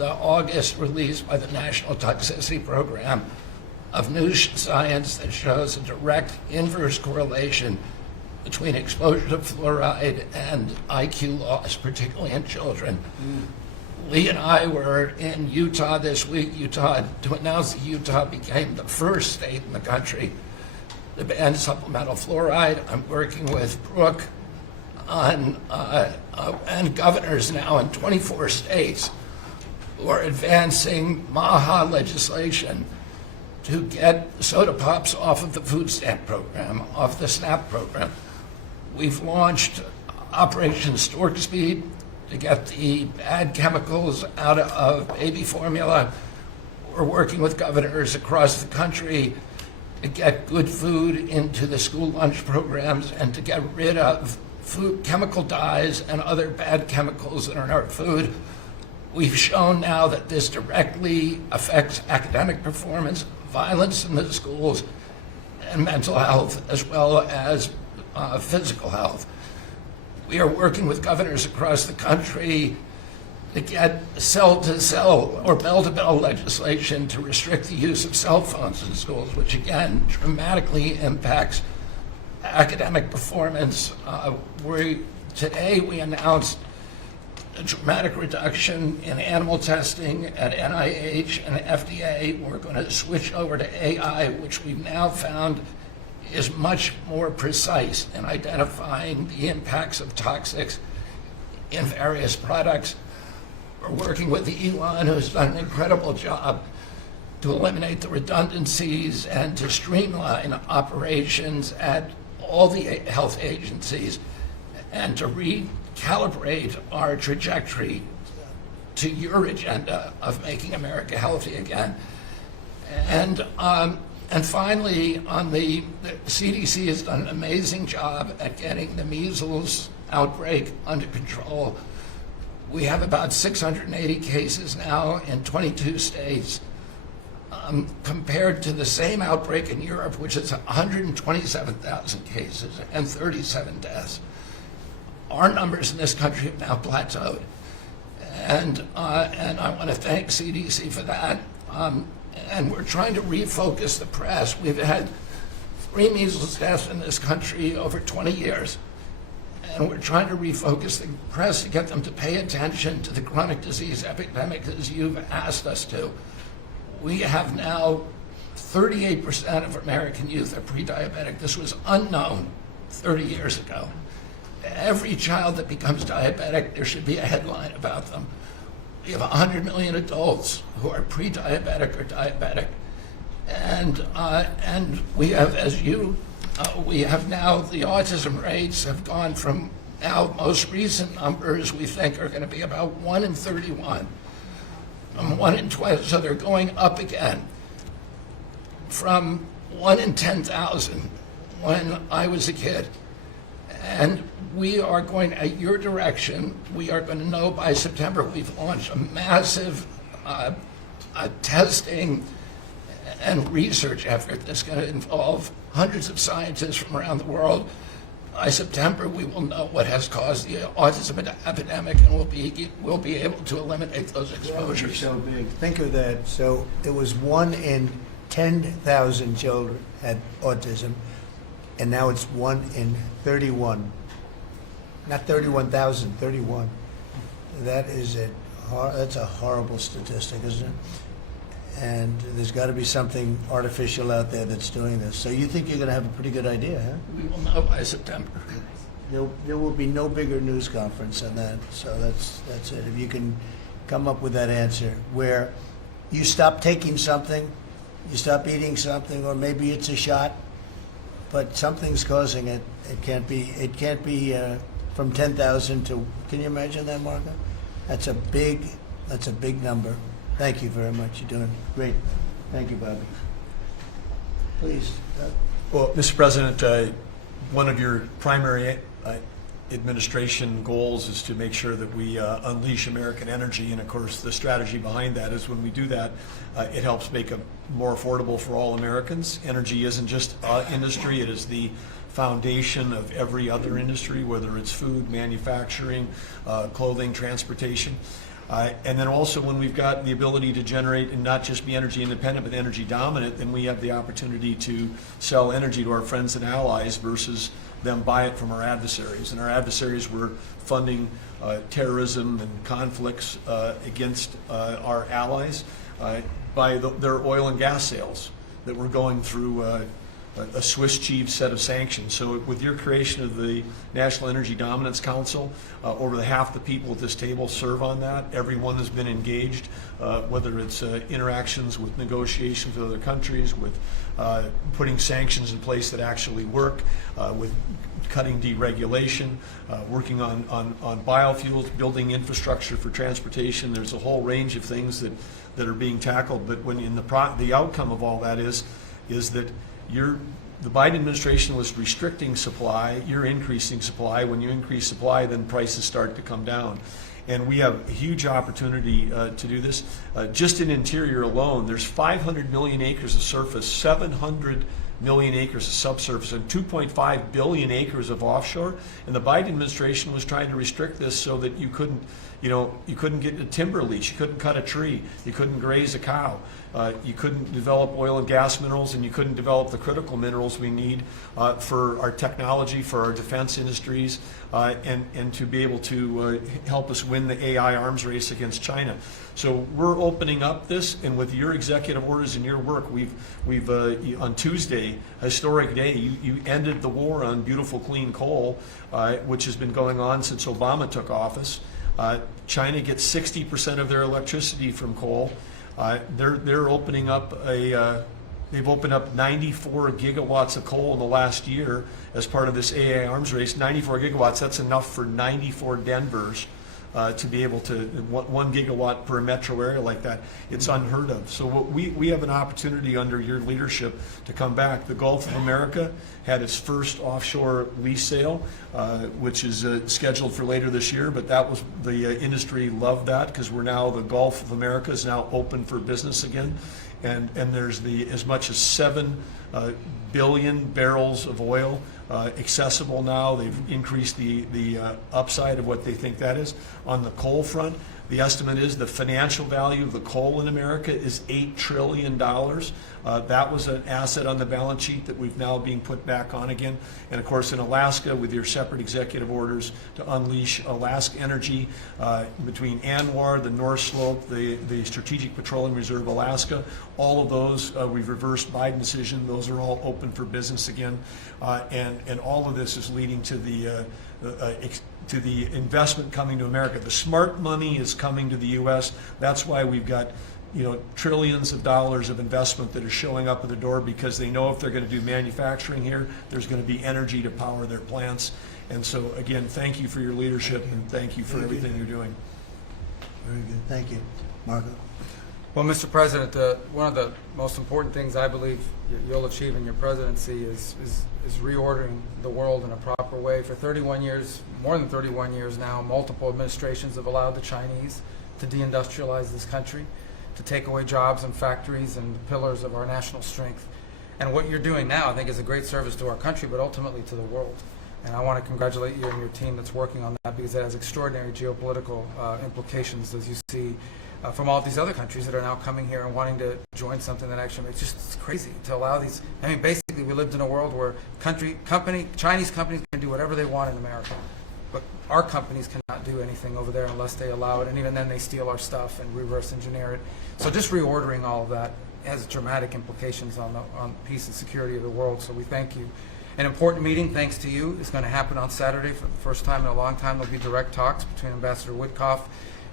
August release by the National Toxicity Program of new science that shows a direct inverse correlation between exposure to fluoride and IQ loss, particularly in children. Lee and I were in Utah this week, to announce that Utah became the first state in the country to ban supplemental fluoride. I'm working with Brooke on and governors now in 24 states who are advancing MAHA legislation to get soda pops off of the food stamp program, off the SNAP program. We've launched Operation Stork Speed to get the bad chemicals out of baby formula. We're working with governors across the country to get good food into the school lunch programs and to get rid of food chemical dyes and other bad chemicals that are in our food. We've shown now that this directly affects academic performance, violence in the schools, and mental health, as well as physical health. We are working with governors across the country to get cell-to-cell or bell-to-bell legislation to restrict the use of cell phones in schools, which again dramatically impacts academic performance. Today we announced a dramatic reduction in animal testing at NIH and FDA. We're going to switch over to AI, which we've now found is much more precise in identifying the impacts of toxics in various products. We're working with Elon, who's done an incredible job to eliminate the redundancies and to streamline operations at all the health agencies and to recalibrate our trajectory to your agenda of making America healthy again. And finally, on the CDC has done an amazing job at getting the measles outbreak under control. We have about 680 cases now in 22 states. compared to the same outbreak in Europe, which is 127,000 cases and 37 deaths. Our numbers in this country have now plateaued. And I want to thank CDC for that. And we're trying to refocus the press. We've had 3 measles deaths in this country over 20 years. And we're trying to refocus the press to get them to pay attention to the chronic disease epidemic as you've asked us to. We have now 38% of American youth are pre-diabetic. This was unknown 30 years ago. Every child that becomes diabetic, there should be a headline about them. We have 100 million adults who are pre-diabetic or diabetic. And we have, we have now, the autism rates have gone from now, most recent numbers we think are going to be about 1 in 31. 1 in 12, so they're going up again. From 1 in 10,000 when I was a kid. And we are going, at your direction, we are going to know by September. We've launched a massive testing and research effort that's going to involve hundreds of scientists from around the world. By September, we will know what has caused the autism epidemic, and we'll be able to eliminate those exposures. So big. Think of that. So it was 1 in 10,000 children had autism, and now it's 1 in 31. Not 31,000, 31. That's a horrible statistic, isn't it? And there's got to be something artificial out there that's doing this. So you think you're going to have a pretty good idea, huh? We will know by September. There will be no bigger news conference than that. So that's it. If you can come up with that answer where you stop taking something, you stop eating something, or maybe it's a shot, but something's causing it. It can't be from 10,000 to. Can you imagine that, Marco? That's a big number. Thank you very much. You're doing great. Thank you, Bobby. Please. Well, Mr. President, one of your primary administration goals is to make sure that we unleash American energy, and of course the strategy behind that is when we do that, it helps make it more affordable for all Americans. Energy isn't just industry, it is the foundation of every other industry, whether it's food, manufacturing, clothing, transportation. And then also when we've got the ability to generate and not just be energy independent but energy dominant, then we have the opportunity to sell energy to our friends and allies versus them buy it from our adversaries. And our adversaries were funding terrorism and conflicts against our allies by their oil and gas sales that were going through a Swiss cheese set of sanctions. So with your creation of the National Energy Dominance Council, over half the people at this table serve on that. Everyone has been engaged, whether it's interactions with negotiations with other countries, with putting sanctions in place that actually work, with cutting deregulation, working on biofuels, building infrastructure for transportation. There's a whole range of things that are being tackled. But when the outcome of all that is that the Biden administration was restricting supply, you're increasing supply. When you increase supply, then prices start to come down. And we have a huge opportunity to do this. Just in interior alone, there's 500 million acres of surface, 700 million acres of subsurface, and 2.5 billion acres of offshore. And the Biden administration was trying to restrict this so that you couldn't get a timber lease, you couldn't cut a tree, you couldn't graze a cow, you couldn't develop oil and gas minerals, and you couldn't develop the critical minerals we need for our technology, for our defense industries, and to be able to help us win the AI arms race against China. So we're opening up this, and with your executive orders and your work, we've on Tuesday, historic day, you ended the war on beautiful clean coal, which has been going on since Obama took office. China gets 60% of their electricity from coal. They're opening up they've opened up 94 gigawatts of coal in the last year as part of this AI arms race. 94 gigawatts, that's enough for 94 Denvers to be able to, 1 gigawatt per metro area like that. It's unheard of. So we have an opportunity under your leadership to come back. The Gulf of America had its first offshore lease sale, which is scheduled for later this year, but that was, the industry loved that because the Gulf of America is now open for business again. and there's as much as 7 billion barrels of oil accessible now. They've increased the upside of what they think that is. On the coal front, the estimate is the financial value of the coal in America is $8 trillion. That was an asset on the balance sheet that we've now being put back on again. And of course, in Alaska, with your separate executive orders to unleash Alaska energy between ANWR, the North Slope, the Strategic Petroleum Reserve Alaska, all of those, we've reversed Biden decision. Those are all open for business again. And all of this is leading to the investment coming to America. The smart money is coming to the U.S. That's why we've got, trillions of dollars of investment that are showing up at the door, because they know if they're going to do manufacturing here, there's going to be energy to power their plants. And so, again, thank you for your leadership, and thank you for everything you're doing. Very good. Thank you. Marco? Well, Mr. President, one of the most important things I believe you'll achieve in your presidency is reordering the world in a proper way. For 31 years, more than 31 years now, multiple administrations have allowed the Chinese to deindustrialize this country, to take away jobs and factories and the pillars of our national strength. And what you're doing now, I think, is a great service to our country, but ultimately to the world. And I want to congratulate you and your team that's working on that, because it has extraordinary geopolitical implications, as you see, from all these other countries that are now coming here and wanting to join something that actually makes it's crazy to allow these. I mean, basically, we lived in a world where Chinese companies can do whatever they want in America, but our companies cannot do anything over there unless they allow it, and even then they steal our stuff and reverse engineer it. So just reordering all of that has dramatic implications on peace and security of the world, so we thank you. An important meeting, thanks to you, is going to happen on Saturday for the first time in a long time. There'll be direct talks between Ambassador Witkoff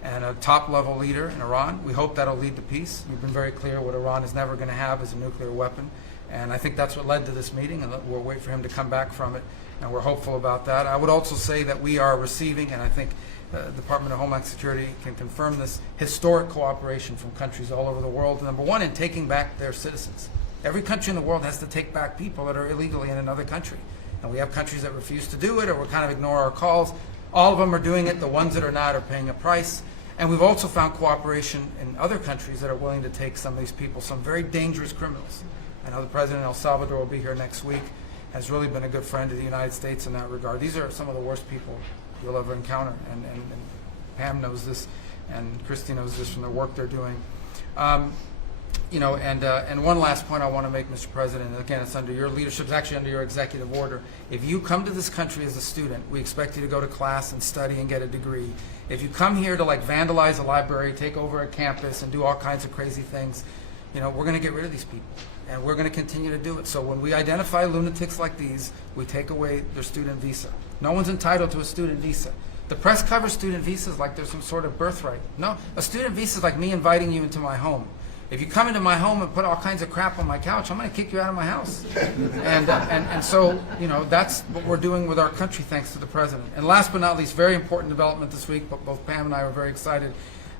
and a top-level leader in Iran. We hope that'll lead to peace. We've been very clear what Iran is never going to have is a nuclear weapon, and I think that's what led to this meeting, and we'll wait for him to come back from it, and we're hopeful about that. I would also say that we are receiving, and I think the Department of Homeland Security can confirm this, historic cooperation from countries all over the world. Number one, in taking back their citizens. Every country in the world has to take back people that are illegally in another country, and we have countries that refuse to do it or will kind of ignore our calls. All of them are doing it. The ones that are not are paying a price. And we've also found cooperation in other countries that are willing to take some of these people, some very dangerous criminals. I know the President of El Salvador will be here next week, has really been a good friend to the United States in that regard. These are some of the worst people you'll ever encounter, and Pam knows this, and Christy knows this from the work they're doing. And one last point I want to make, Mr. President, and again, it's under your leadership, it's actually under your executive order. If you come to this country as a student, we expect you to go to class and study and get a degree. If you come here to vandalize a library, take over a campus, and do all kinds of crazy things, we're going to get rid of these people, and we're going to continue to do it. So when we identify lunatics like these, we take away their student visa. No one's entitled to a student visa. The press covers student visas like there's some sort of birthright. No, a student visa is like me inviting you into my home. If you come into my home and put all kinds of crap on my couch, I'm going to kick you out of my house. And so, that's what we're doing with our country, thanks to the President. And last but not least, very important development this week, but both Pam and I were very excited.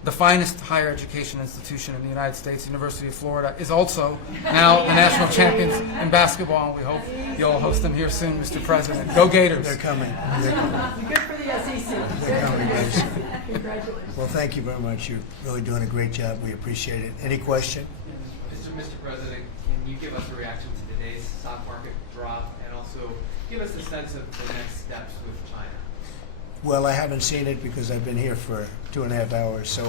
The finest higher education institution in the United States, University of Florida, is also now the national champions in basketball, and we hope you'll host them here soon, Mr. President. Go Gators. They're coming. Good for the SEC. They're coming, guys. Congratulations. Well, thank you very much. You're really doing a great job. We appreciate it. Any question? Mr. President, can you give us a reaction to today's stock market drop, and also give us a sense of the next steps with China? Well, I haven't seen it because I've been here for 2.5 hours, so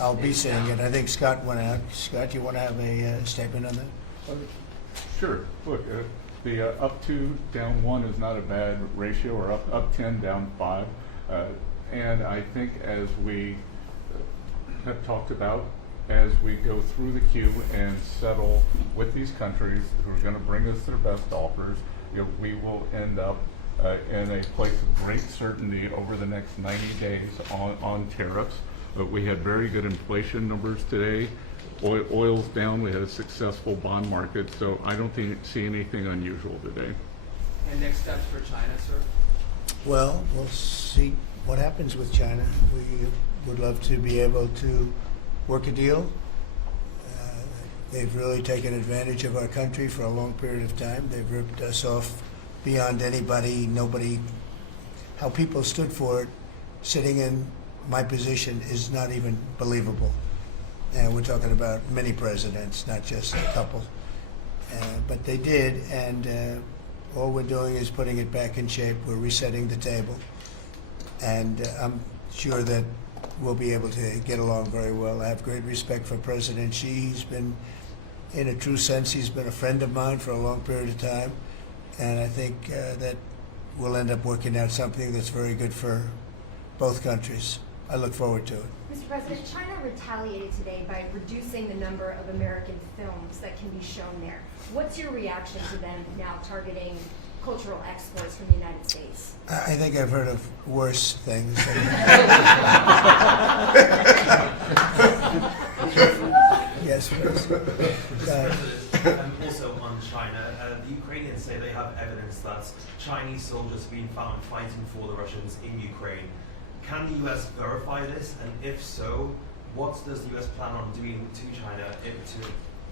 I'll be seeing it. I think Scott went out. Scott, you want to have a statement on that? Sure. Look, the up 2, down 1 is not a bad ratio, or up 10, down 5. And I think, as we have talked about, as we go through the queue and settle with these countries who are going to bring us their best offers, we will end up in a place of great certainty over the next 90 days on tariffs. We had very good inflation numbers today. Oil's down. We had a successful bond market, so I don't see anything unusual today. And next steps for China, sir? Well, we'll see what happens with China. We would love to be able to work a deal. They've really taken advantage of our country for a long period of time. They've ripped us off beyond anybody, nobody. How people stood for it, sitting in my position, is not even believable. And we're talking about many presidents, not just a couple. But they did, and all we're doing is putting it back in shape. We're resetting the table. And I'm sure that we'll be able to get along very well. I have great respect for President Xi. He's been, in a true sense, he's been a friend of mine for a long period of time. And I think that we'll end up working out something that's very good for both countries. I look forward to it. Mr. President, China retaliated today by reducing the number of American films that can be shown there. What's your reaction to them now targeting cultural exports from the United States? I think I've heard of worse things. Yes, please. Also on China, the Ukrainians say they have evidence that Chinese soldiers have been found fighting for the Russians in Ukraine. Can the U.S. verify this? And if so, what does the U.S. plan on doing to China to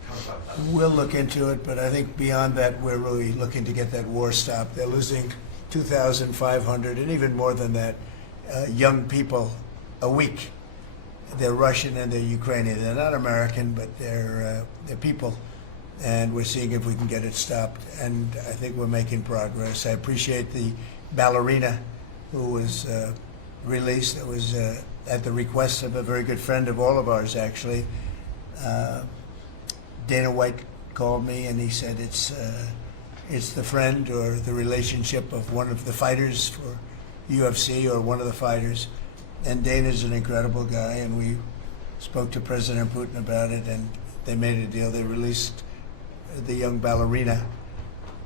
counteract that? We'll look into it, but I think beyond that, we're really looking to get that war stopped. They're losing 2,500 and even more than that young people a week. They're Russian and they're Ukrainian. They're not American, but they're people. And we're seeing if we can get it stopped. And I think we're making progress. I appreciate the ballerina who was released. It was at the request of a very good friend of all of ours, actually. Dana White called me and he said it's the friend or the relationship of one of the fighters for UFC or one of the fighters. And Dana's an incredible guy, and we spoke to President Putin about it, and they made a deal. They released the young ballerina,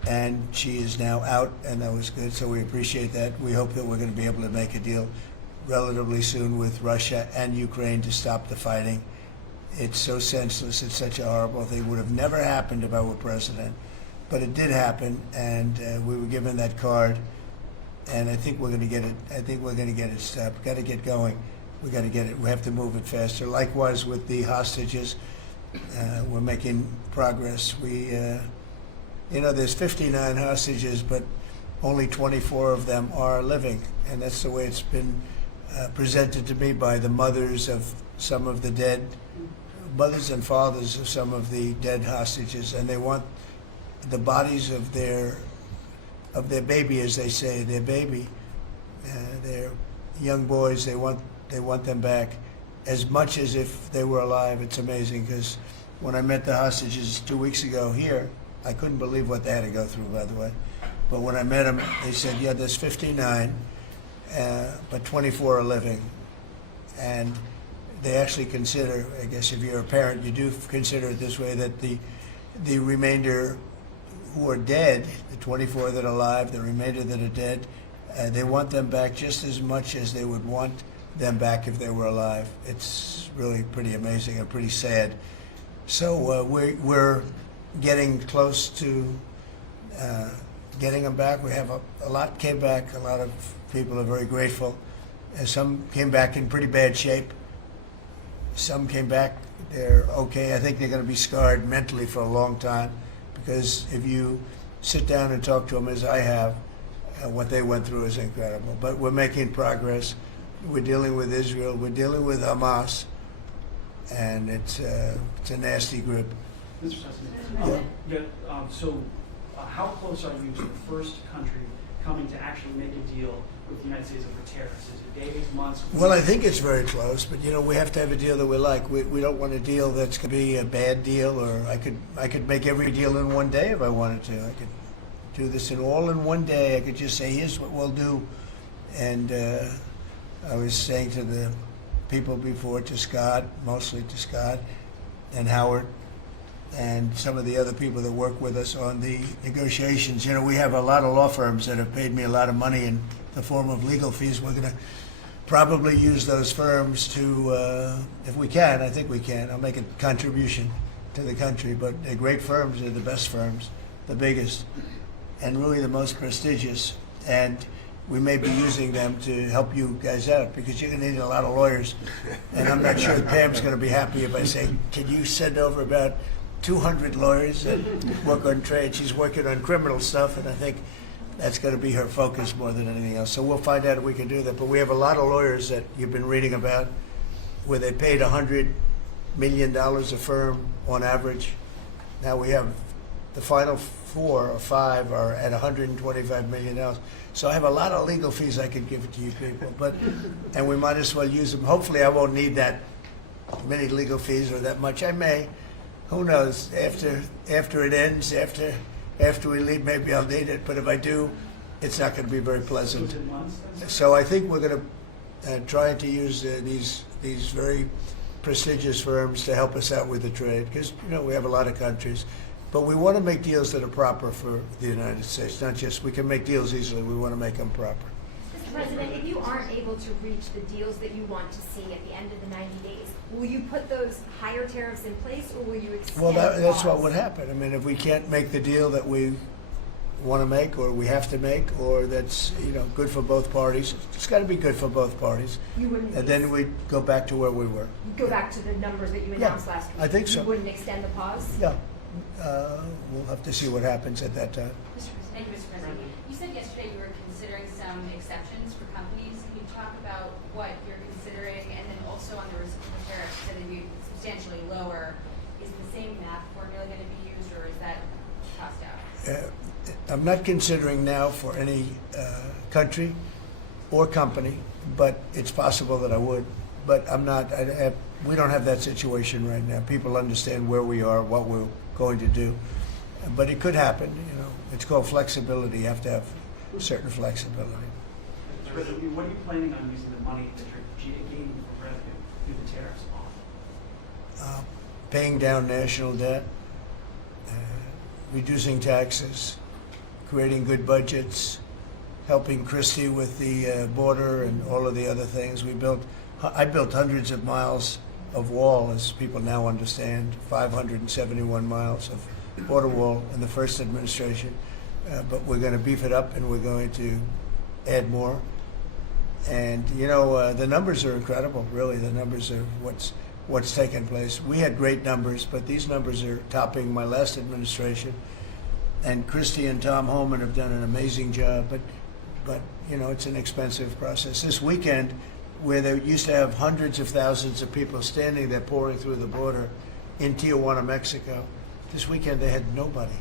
and she is now out, and that was good, so we appreciate that. We hope that we're going to be able to make a deal relatively soon with Russia and Ukraine to stop the fighting. It's so senseless. It's such a horrible thing. It would have never happened if I were president, but it did happen, and we were given that card. And I think we're going to get it. I think we're going to get it stopped. We've got to get going. We got to get it. We have to move it faster. Likewise with the hostages, we're making progress. There's 59 hostages, but only 24 of them are living, and that's the way it's been presented to me by the mothers of some of the dead, mothers and fathers of some of the dead hostages, and they want the bodies of their baby, as they say, their baby, their young boys. They want them back as much as if they were alive. It's amazing, because when I met the hostages 2 weeks ago here, I couldn't believe what they had to go through, by the way. But when I met them, they said, yeah, there's 59, but 24 are living. And they actually consider, I guess if you're a parent, you do consider it this way, that the remainder who are dead, the 24 that are alive, the remainder that are dead, they want them back just as much as they would want them back if they were alive. It's really pretty amazing and pretty sad. So we're getting close to getting them back. We have a lot came back. A lot of people are very grateful. Some came back in pretty bad shape. Some came back, they're okay. I think they're going to be scarred mentally for a long time, because if you sit down and talk to them, as I have, what they went through is incredible. But we're making progress. We're dealing with Israel. We're dealing with Hamas, and it's a nasty group. Mr. President, how close are you to the first country coming to actually make a deal with the United States over tariffs? Is it days, months? Well, I think it's very close, but we have to have a deal that we like. We don't want a deal that's going to be a bad deal, or I could make every deal in one day if I wanted to. I could do this in one day. I could just say, here's what we'll do. And I was saying to the people before, to Scott, mostly to Scott and Howard, and some of the other people that work with us on the negotiations. We have a lot of law firms that have paid me a lot of money in the form of legal fees. We're going to probably use those firms to, if we can, I think we can. I'll make a contribution to the country, but they're great firms. They're the best firms, the biggest, and really the most prestigious. And we may be using them to help you guys out, because you're going to need a lot of lawyers. And I'm not sure Pam's going to be happy if I say, can you send over about 200 lawyers that work on trade? She's working on criminal stuff, and I think that's going to be her focus more than anything else. So we'll find out if we can do that. But we have a lot of lawyers that you've been reading about, where they paid $100 million a firm on average. Now we have the final 4 or 5 are at $125 million. So I have a lot of legal fees I could give to you people, and we might as well use them. Hopefully I won't need that many legal fees or that much. I may. Who knows? After it ends, after we leave, maybe I'll need it. But if I do, it's not going to be very pleasant. So I think we're going to try to use these very prestigious firms to help us out with the trade, because we have a lot of countries. But we want to make deals that are proper for the United States, not just we can make deals easily. We want to make them proper. Mr. President, if you aren't able to reach the deals that you want to see at the end of the 90 days, will you put those higher tariffs in place, or will you extend Well, that's what pause? would happen. I mean, if we can't make the deal that we want to make, or we have to make, or that's good for both parties, it's got to be good for both parties. You wouldn't. And then we go back to where we were. Go back to the numbers that you announced last week. I think so. You wouldn't extend the pause. Yeah, we'll have to see what happens at that time. Thank you, Mr. President. You said yesterday you were considering some exceptions for companies. Can you talk about what you're considering, and then also on the reciprocal tariffs that would be substantially lower? Is the same math formula going to be used, or is that tossed out? I'm not considering now for any country or company, but it's possible that I would. But I'm not. We don't have that situation right now. People understand where we are, what we're going to do. But it could happen. It's called flexibility. You have to have certain flexibility. Mr. President, what are you planning on using the money that you're gaining from revenue through the tariffs on? Paying down national debt, reducing taxes, creating good budgets, helping Christie with the border and all of the other things. I built hundreds of miles of wall, as people now understand, 571 miles of border wall in the first administration. But we're going to beef it up, and we're going to add more. And the numbers are incredible. Really, the numbers are what's taken place. We had great numbers, but these numbers are topping my last administration. And Christie and Tom Homan have done an amazing job. But it's an expensive process. This weekend, where they used to have hundreds of thousands of people standing there pouring through the border in Tijuana, Mexico, this weekend they had nobody.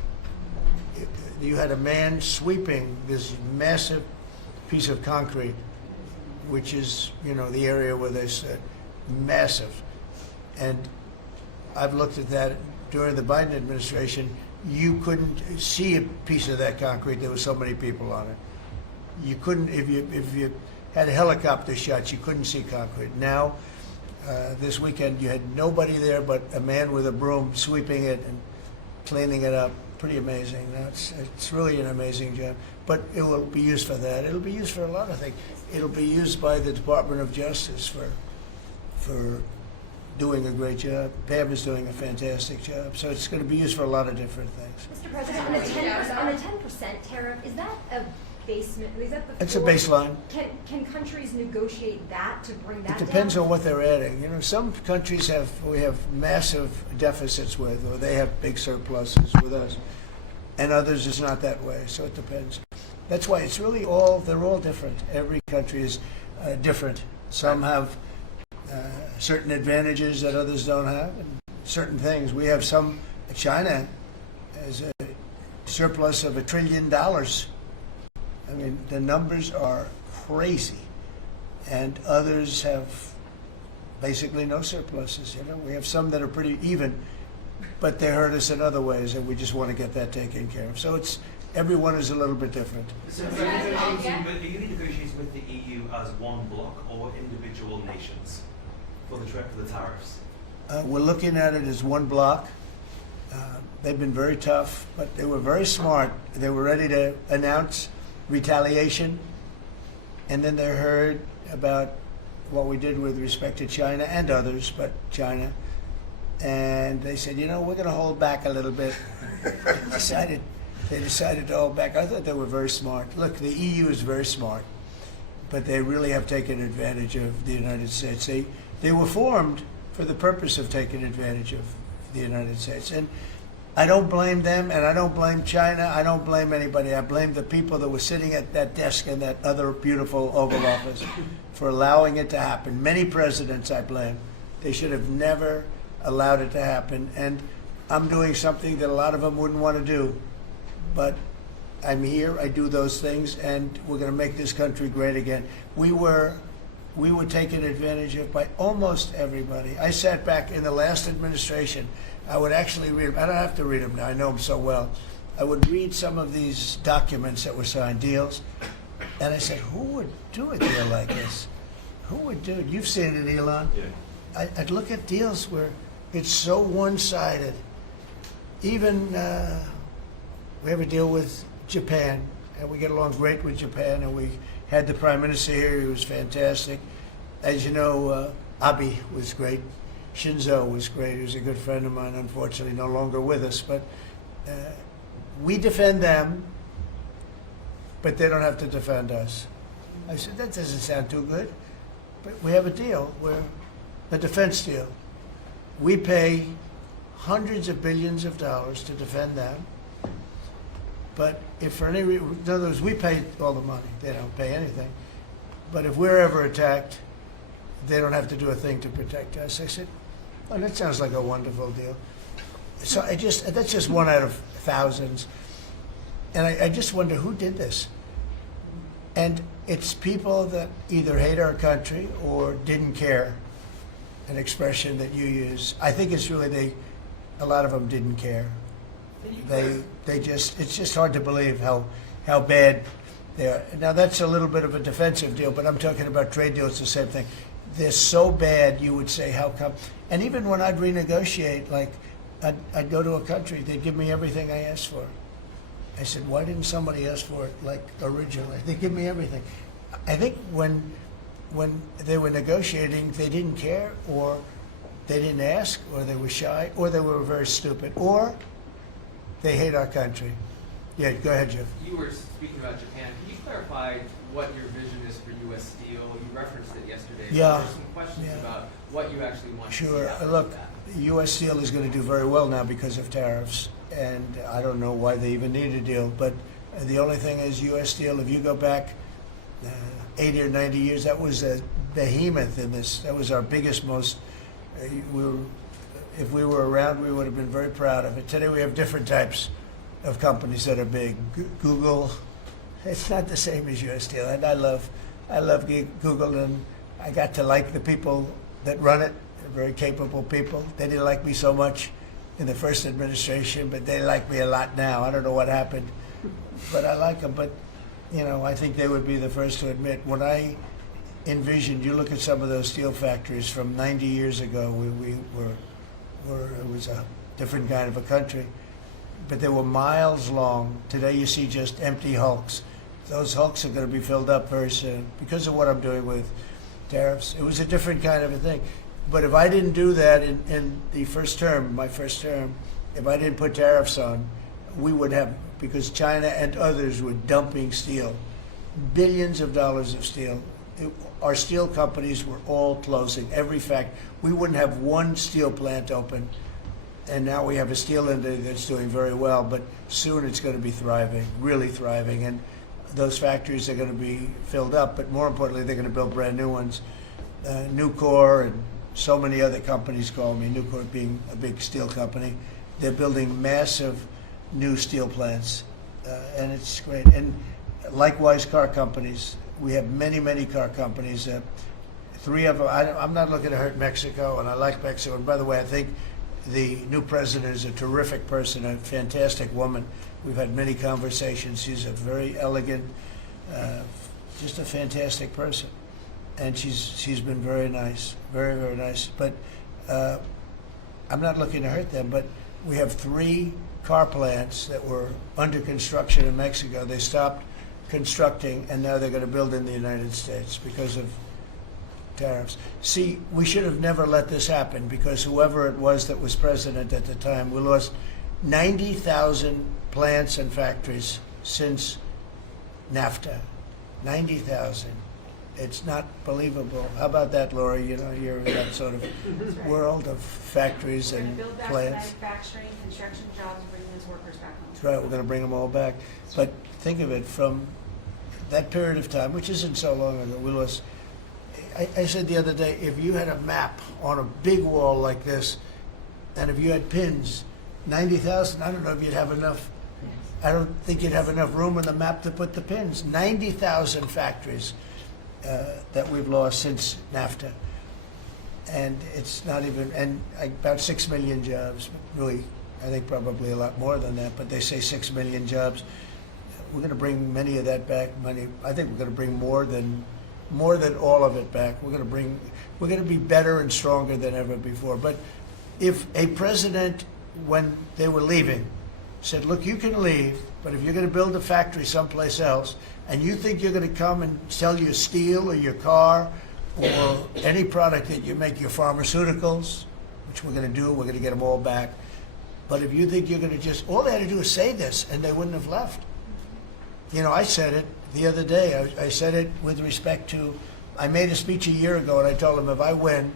You had a man sweeping this massive piece of concrete, which is, the area where they said massive. And I've looked at that during the Biden administration. You couldn't see a piece of that concrete. There were so many people on it. You couldn't, if you had helicopter shots, you couldn't see concrete. Now, this weekend, you had nobody there but a man with a broom sweeping it and cleaning it up. Pretty amazing. Now, it's really an amazing job. But it will be used for that. It'll be used for a lot of things. It'll be used by the Department of Justice for doing a great job. Pam is doing a fantastic job. So it's going to be used for a lot of different things. Mr. President, on the 10% tariff, is that a basement? Is that the It's a floor? baseline. Can countries negotiate that to bring that It depends down? on what they're adding. Some countries we have massive deficits with, or they have big surpluses with us, and others it's not that way. So it depends. That's why it's really they're all different. Every country is different. Some have certain advantages that others don't have, and certain things. We have China has a surplus of $1 trillion. I mean, the numbers are crazy. And others have basically no surpluses. We have some that are pretty even, but they hurt us in other ways, and we just want to get that taken care of. So everyone is a little bit different. So are you negotiating with the EU as one bloc or individual nations for the tariffs? We're looking at it as one block. They've been very tough, but they were very smart. They were ready to announce retaliation, and then they heard about what we did with respect to China and others, but China, and they said, we're going to hold back a little bit. They decided to hold back. I thought they were very smart. Look, the EU is very smart, but they really have taken advantage of the United States. They were formed for the purpose of taking advantage of the United States. And I don't blame them, and I don't blame China. I don't blame anybody. I blame the people that were sitting at that desk in that other beautiful Oval Office for allowing it to happen. Many presidents I blame. They should have never allowed it to happen. And I'm doing something that a lot of them wouldn't want to do, but I'm here, I do those things, and we're going to make this country great again. We were taken advantage of by almost everybody. I sat back in the last administration. I would actually read them. I don't have to read them now. I know them so well. I would read some of these documents that were signed, deals, and I said, who would do a deal like this? Who would do it? You've seen it, Elon. Yeah. I'd look at deals where it's so one-sided. Even we have a deal with Japan, and we get along great with Japan, and we had the Prime Minister here. He was fantastic. As you know, Abe was great. Shinzo was great. He was a good friend of mine, unfortunately no longer with us. But we defend them, but they don't have to defend us. I said, that doesn't sound too good. But we have a deal where, a defense deal. We pay hundreds of billions of dollars to defend them. But if for any reason, in other words, we pay all the money. They don't pay anything. But if we're ever attacked, they don't have to do a thing to protect us. I said, oh, that sounds like a wonderful deal. So that's just one out of thousands. And I just wonder who did this. And it's people that either hate our country or didn't care, an expression that you use. I think it's really a lot of them didn't care. It's just hard to believe how bad they are. Now that's a little bit of a defensive deal, but I'm talking about trade deals, the same thing. They're so bad, you would say, how come? And even when I'd renegotiate, like I'd go to a country, they'd give me everything I asked for. I said, why didn't somebody ask for it like originally? They give me everything. I think when they were negotiating, they didn't care, or they didn't ask, or they were shy, or they were very stupid, or they hate our country. Yeah, go ahead, Jeff. You were speaking about Japan. Can you clarify what your vision is for U.S. Steel? You referenced it yesterday. Yeah. There's some questions about what you actually want to see Sure. happen Look, with that. U.S. Steel is going to do very well now because of tariffs, and I don't know why they even need a deal. But the only thing is, U.S. Steel, if you go back 80 or 90 years, that was a behemoth in this. That was our biggest, most. If we were around, we would have been very proud of it. Today we have different types of companies that are big. Google, it's not the same as U.S. Steel. And I love Google, and I got to like the people that run it. They're very capable people. They didn't like me so much in the first administration, but they like me a lot now. I don't know what happened, but I like them. But, you know, I think they would be the first to admit, when I envisioned, you look at some of those steel factories from 90 years ago, it was a different kind of a country, but they were miles long. Today you see just empty hulks. Those hulks are going to be filled up very soon because of what I'm doing with tariffs. It was a different kind of a thing. But if I didn't do that in the first term, my first term, if I didn't put tariffs on, we would have, because China and others were dumping steel, billions of dollars of steel. Our steel companies were all closing, every factory. We wouldn't have one steel plant open, and now we have a steel industry that's doing very well, but soon it's going to be thriving, really thriving, and those factories are going to be filled up, but more importantly, they're going to build brand new ones. Nucor and so many other companies call me, Nucor being a big steel company. They're building massive new steel plants, and it's great. And likewise, car companies. We have many, many car companies. 3 of them, I'm not looking to hurt Mexico, and I like Mexico. And by the way, I think the new president is a terrific person, a fantastic woman. We've had many conversations. She's a very elegant, just a fantastic person. And she's been very nice, very, very nice. But I'm not looking to hurt them, but we have 3 car plants that were under construction in Mexico. They stopped constructing, and now they're going to build in the United States because of tariffs. See, we should have never let this happen, because whoever it was that was president at the time, we lost 90,000 plants and factories since NAFTA. 90,000. It's not believable. How about that, Laura? You know, you're in that sort of world of factories and Build back plants. manufacturing, construction jobs, and bring those workers back home. That's right, we're going to bring them all back. But think of it, from that period of time, which isn't so long ago, we lost. I said the other day, if you had a map on a big wall like this, And if you had pins, 90,000, I don't know if you'd have enough. I don't think you'd have enough room on the map to put the pins. 90,000 factories that we've lost since NAFTA. And it's not even, and about 6 million jobs. Really, I think probably a lot more than that, but they say 6 million jobs. We're going to bring many of that back. I think we're going to bring more than all of it back. We're going to be better and stronger than ever before. But if a president, when they were leaving, said, look, you can leave, but if you're going to build a factory someplace else, and you think you're going to come and sell your steel or your car or any product that you make, your pharmaceuticals, which we're going to do, we're going to get them all back. But if you think you're going to just, all they had to do is say this, and they wouldn't have left. You know, I said it the other day. I said it with respect to, I made a speech a year ago, and I told them if I win,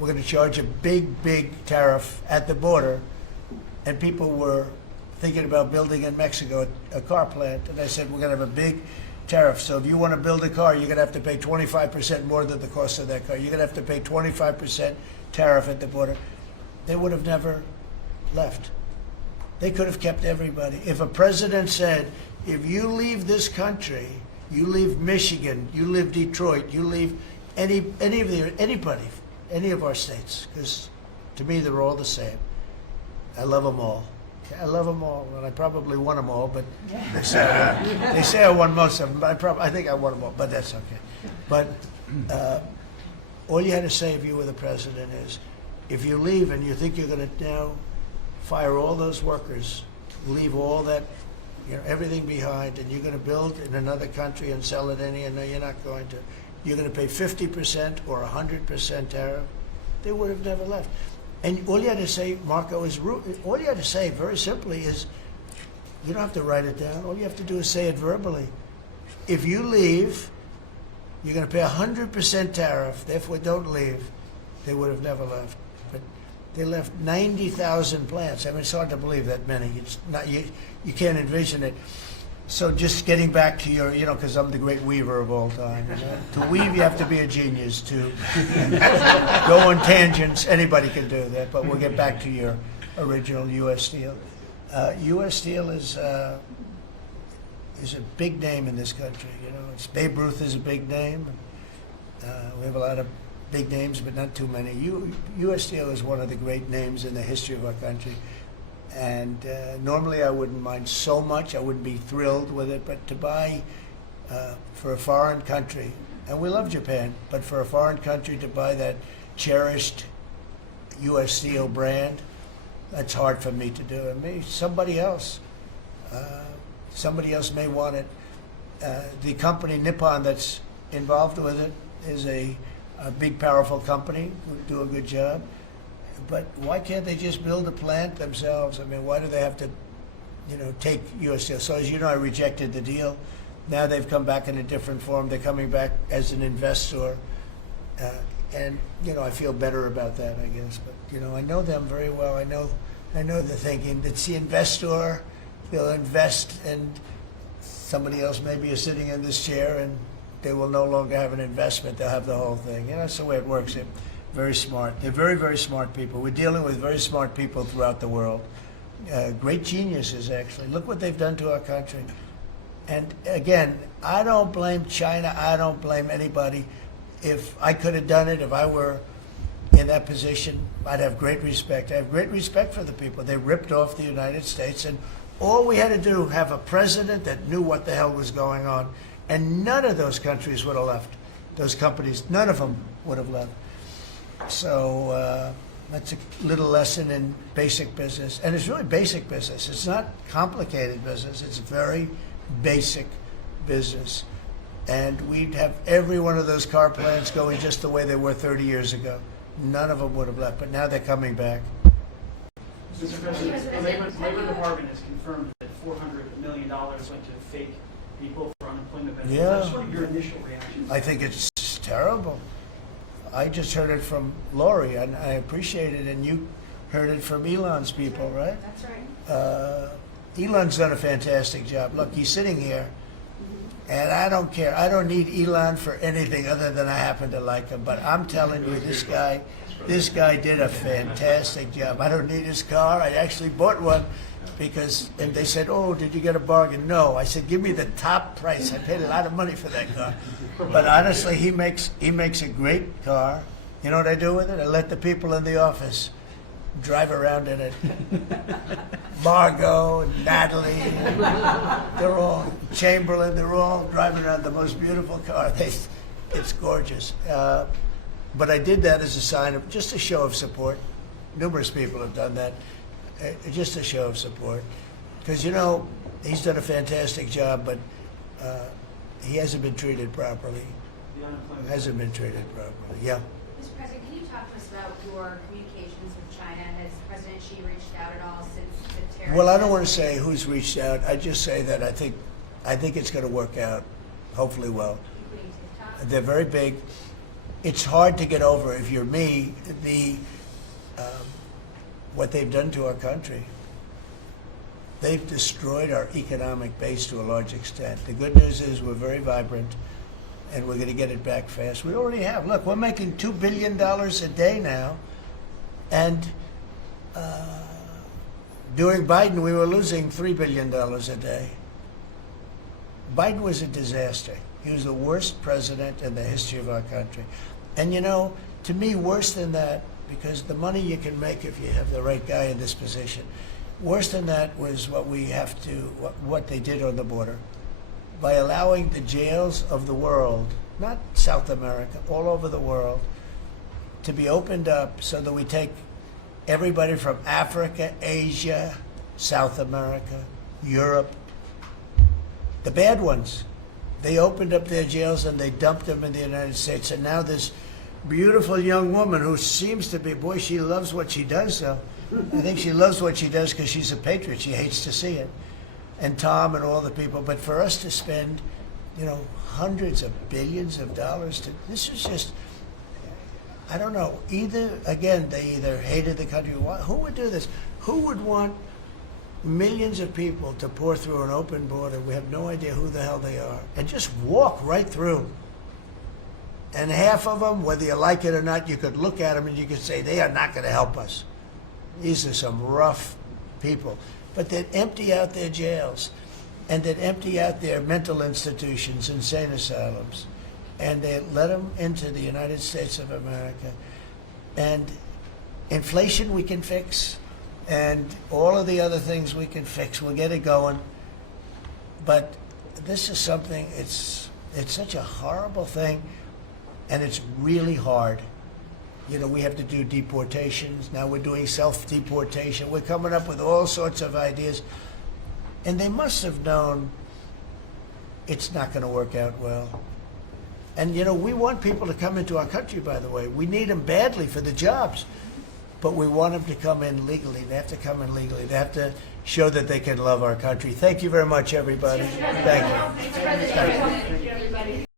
we're going to charge a big, big tariff at the border. And people were thinking about building in Mexico a car plant. And I said, we're going to have a big tariff. So if you want to build a car, you're going to have to pay 25% more than the cost of that car. You're going to have to pay 25% tariff at the border. They would have never left. They could have kept everybody. If a president said, if you leave this country, you leave Michigan, you leave Detroit, you leave anybody, any of our states, because to me they're all the same. I love them all. I love them all, and I probably won them all, but they say I won most of them, but I think I won them all, but that's okay. But all you had to say if you were the president is, if you leave and you think you're going to now fire all those workers, leave all that, everything behind, and you're going to build in another country and sell it any, and no, you're not going to. You're going to pay 50% or 100% tariff. They would have never left. And all you had to say, Marco, all you had to say very simply is, you don't have to write it down. All you have to do is say it verbally. If you leave, you're going to pay 100% tariff. Therefore, don't leave. They would have never left. But they left 90,000 plants. I mean, it's hard to believe that many. It's not, you can't envision it. So just getting back to your, because I'm the great weaver of all time. To weave, you have to be a genius. To go on tangents, anybody can do that. But we'll get back to your original U.S. Steel. U.S. Steel is a big name in this country. It's Babe Ruth is a big name. We have a lot of big names, but not too many. U.S. Steel is one of the great names in the history of our country. And normally I wouldn't mind so much, I wouldn't be thrilled with it, but to buy for a foreign country, and we love Japan, but for a foreign country to buy that cherished U.S. Steel brand, that's hard for me to do. And maybe somebody else may want it. The company Nippon that's involved with it is a big, powerful company who do a good job. But why can't they just build a plant themselves? I mean, why do they have to, take U.S. Steel? So as you know, I rejected the deal. Now they've come back in a different form. They're coming back as an investor. And, I feel better about that, I guess. But, I know them very well. I know the thinking. It's the investor. They'll invest, and somebody else maybe is sitting in this chair, and they will no longer have an investment. They'll have the whole thing. That's the way it works. Very smart. They're very, very smart people. We're dealing with very smart people throughout the world. Great geniuses, actually. Look what they've done to our country. And again, I don't blame China. I don't blame anybody. If I could have done it, if I were in that position, I'd have great respect. I have great respect for the people. They ripped off the United States, and all we had to do, have a president that knew what the hell was going on, and none of those countries would have left. Those companies, none of them would have left. So that's a little lesson in basic business. And it's really basic business. It's not complicated business. It's very basic business. And we'd have every one of those car plants going just the way they were 30 years ago. None of them would have left, but now they're coming back. Mr. President, the Labor Department has confirmed that $400 million went to fake people for unemployment benefits. Yeah. That's sort of your initial reaction. I think it's terrible. I just heard it from Lori, and I appreciate it, and you heard it from Elon's people, right? That's right. Elon's done a fantastic job. Look, he's sitting here, and I don't care. I don't need Elon for anything other than I happen to like him. But I'm telling you, this guy This guy did a fantastic job. I don't need his car. I actually bought one because, and they said, "Oh, did you get a bargain?" No. I said, "Give me the top price." I paid a lot of money for that car. But honestly, he makes a great car. You know what I do with it? I let the people in the office drive around in it. Margot and Natalie, they're all, Chamberlain, they're all driving around the most beautiful car. It's gorgeous. But I did that as a sign of, just a show of support. Numerous people have done that. Just a show of support. Because, you know, he's done a fantastic job, but he hasn't been treated properly. Hasn't been treated properly. Yeah. Mr. President, can you talk to us about your communications with China? Has President Xi reached out at all since the tariff? Well, I don't want to say who's reached out. I just say that I think it's going to work out, hopefully well. They're very big. It's hard to get over, if you're me, what they've done to our country. They've destroyed our economic base to a large extent. The good news is we're very vibrant, and we're going to get it back fast. We already have. Look, we're making $2 billion a day now, and during Biden, we were losing $3 billion a day. Biden was a disaster. He was the worst president in the history of our country. And you know, to me, worse than that, because the money you can make if you have the right guy in this position, worse than that was what they did on the border. By allowing the jails of the world, not South America, all over the world, to be opened up so that we take everybody from Africa, Asia, South America, Europe, the bad ones. They opened up their jails and they dumped them in the United States. And now this beautiful young woman who seems to be, boy, she loves what she does, though. I think she loves what she does because she's a patriot. She hates to see it. And Tom and all the people. But for us to spend, you know, hundreds of billions of dollars this is just, I don't know. They either hated the country. Who would do this? Who would want millions of people to pour through an open border? We have no idea who the hell they are. And just walk right through. And half of them, whether you like it or not, you could look at them and you could say, they are not going to help us. These are some rough people. But they'd empty out their jails, and they'd empty out their mental institutions, insane asylums, and they let them into the United States of America. And inflation we can fix, and all of the other things we can fix. We'll get it going. But this is something, it's such a horrible thing, and it's really hard. You know, we have to do deportations. Now we're doing self-deportation. We're coming up with all sorts of ideas. And they must have known it's not going to work out well. And, you know, we want people to come into our country, by the way. We need them badly for the jobs. But we want them to come in legally. They have to come in legally. They have to show that they can love our country. Thank you very much, everybody. Thank you. Thank you.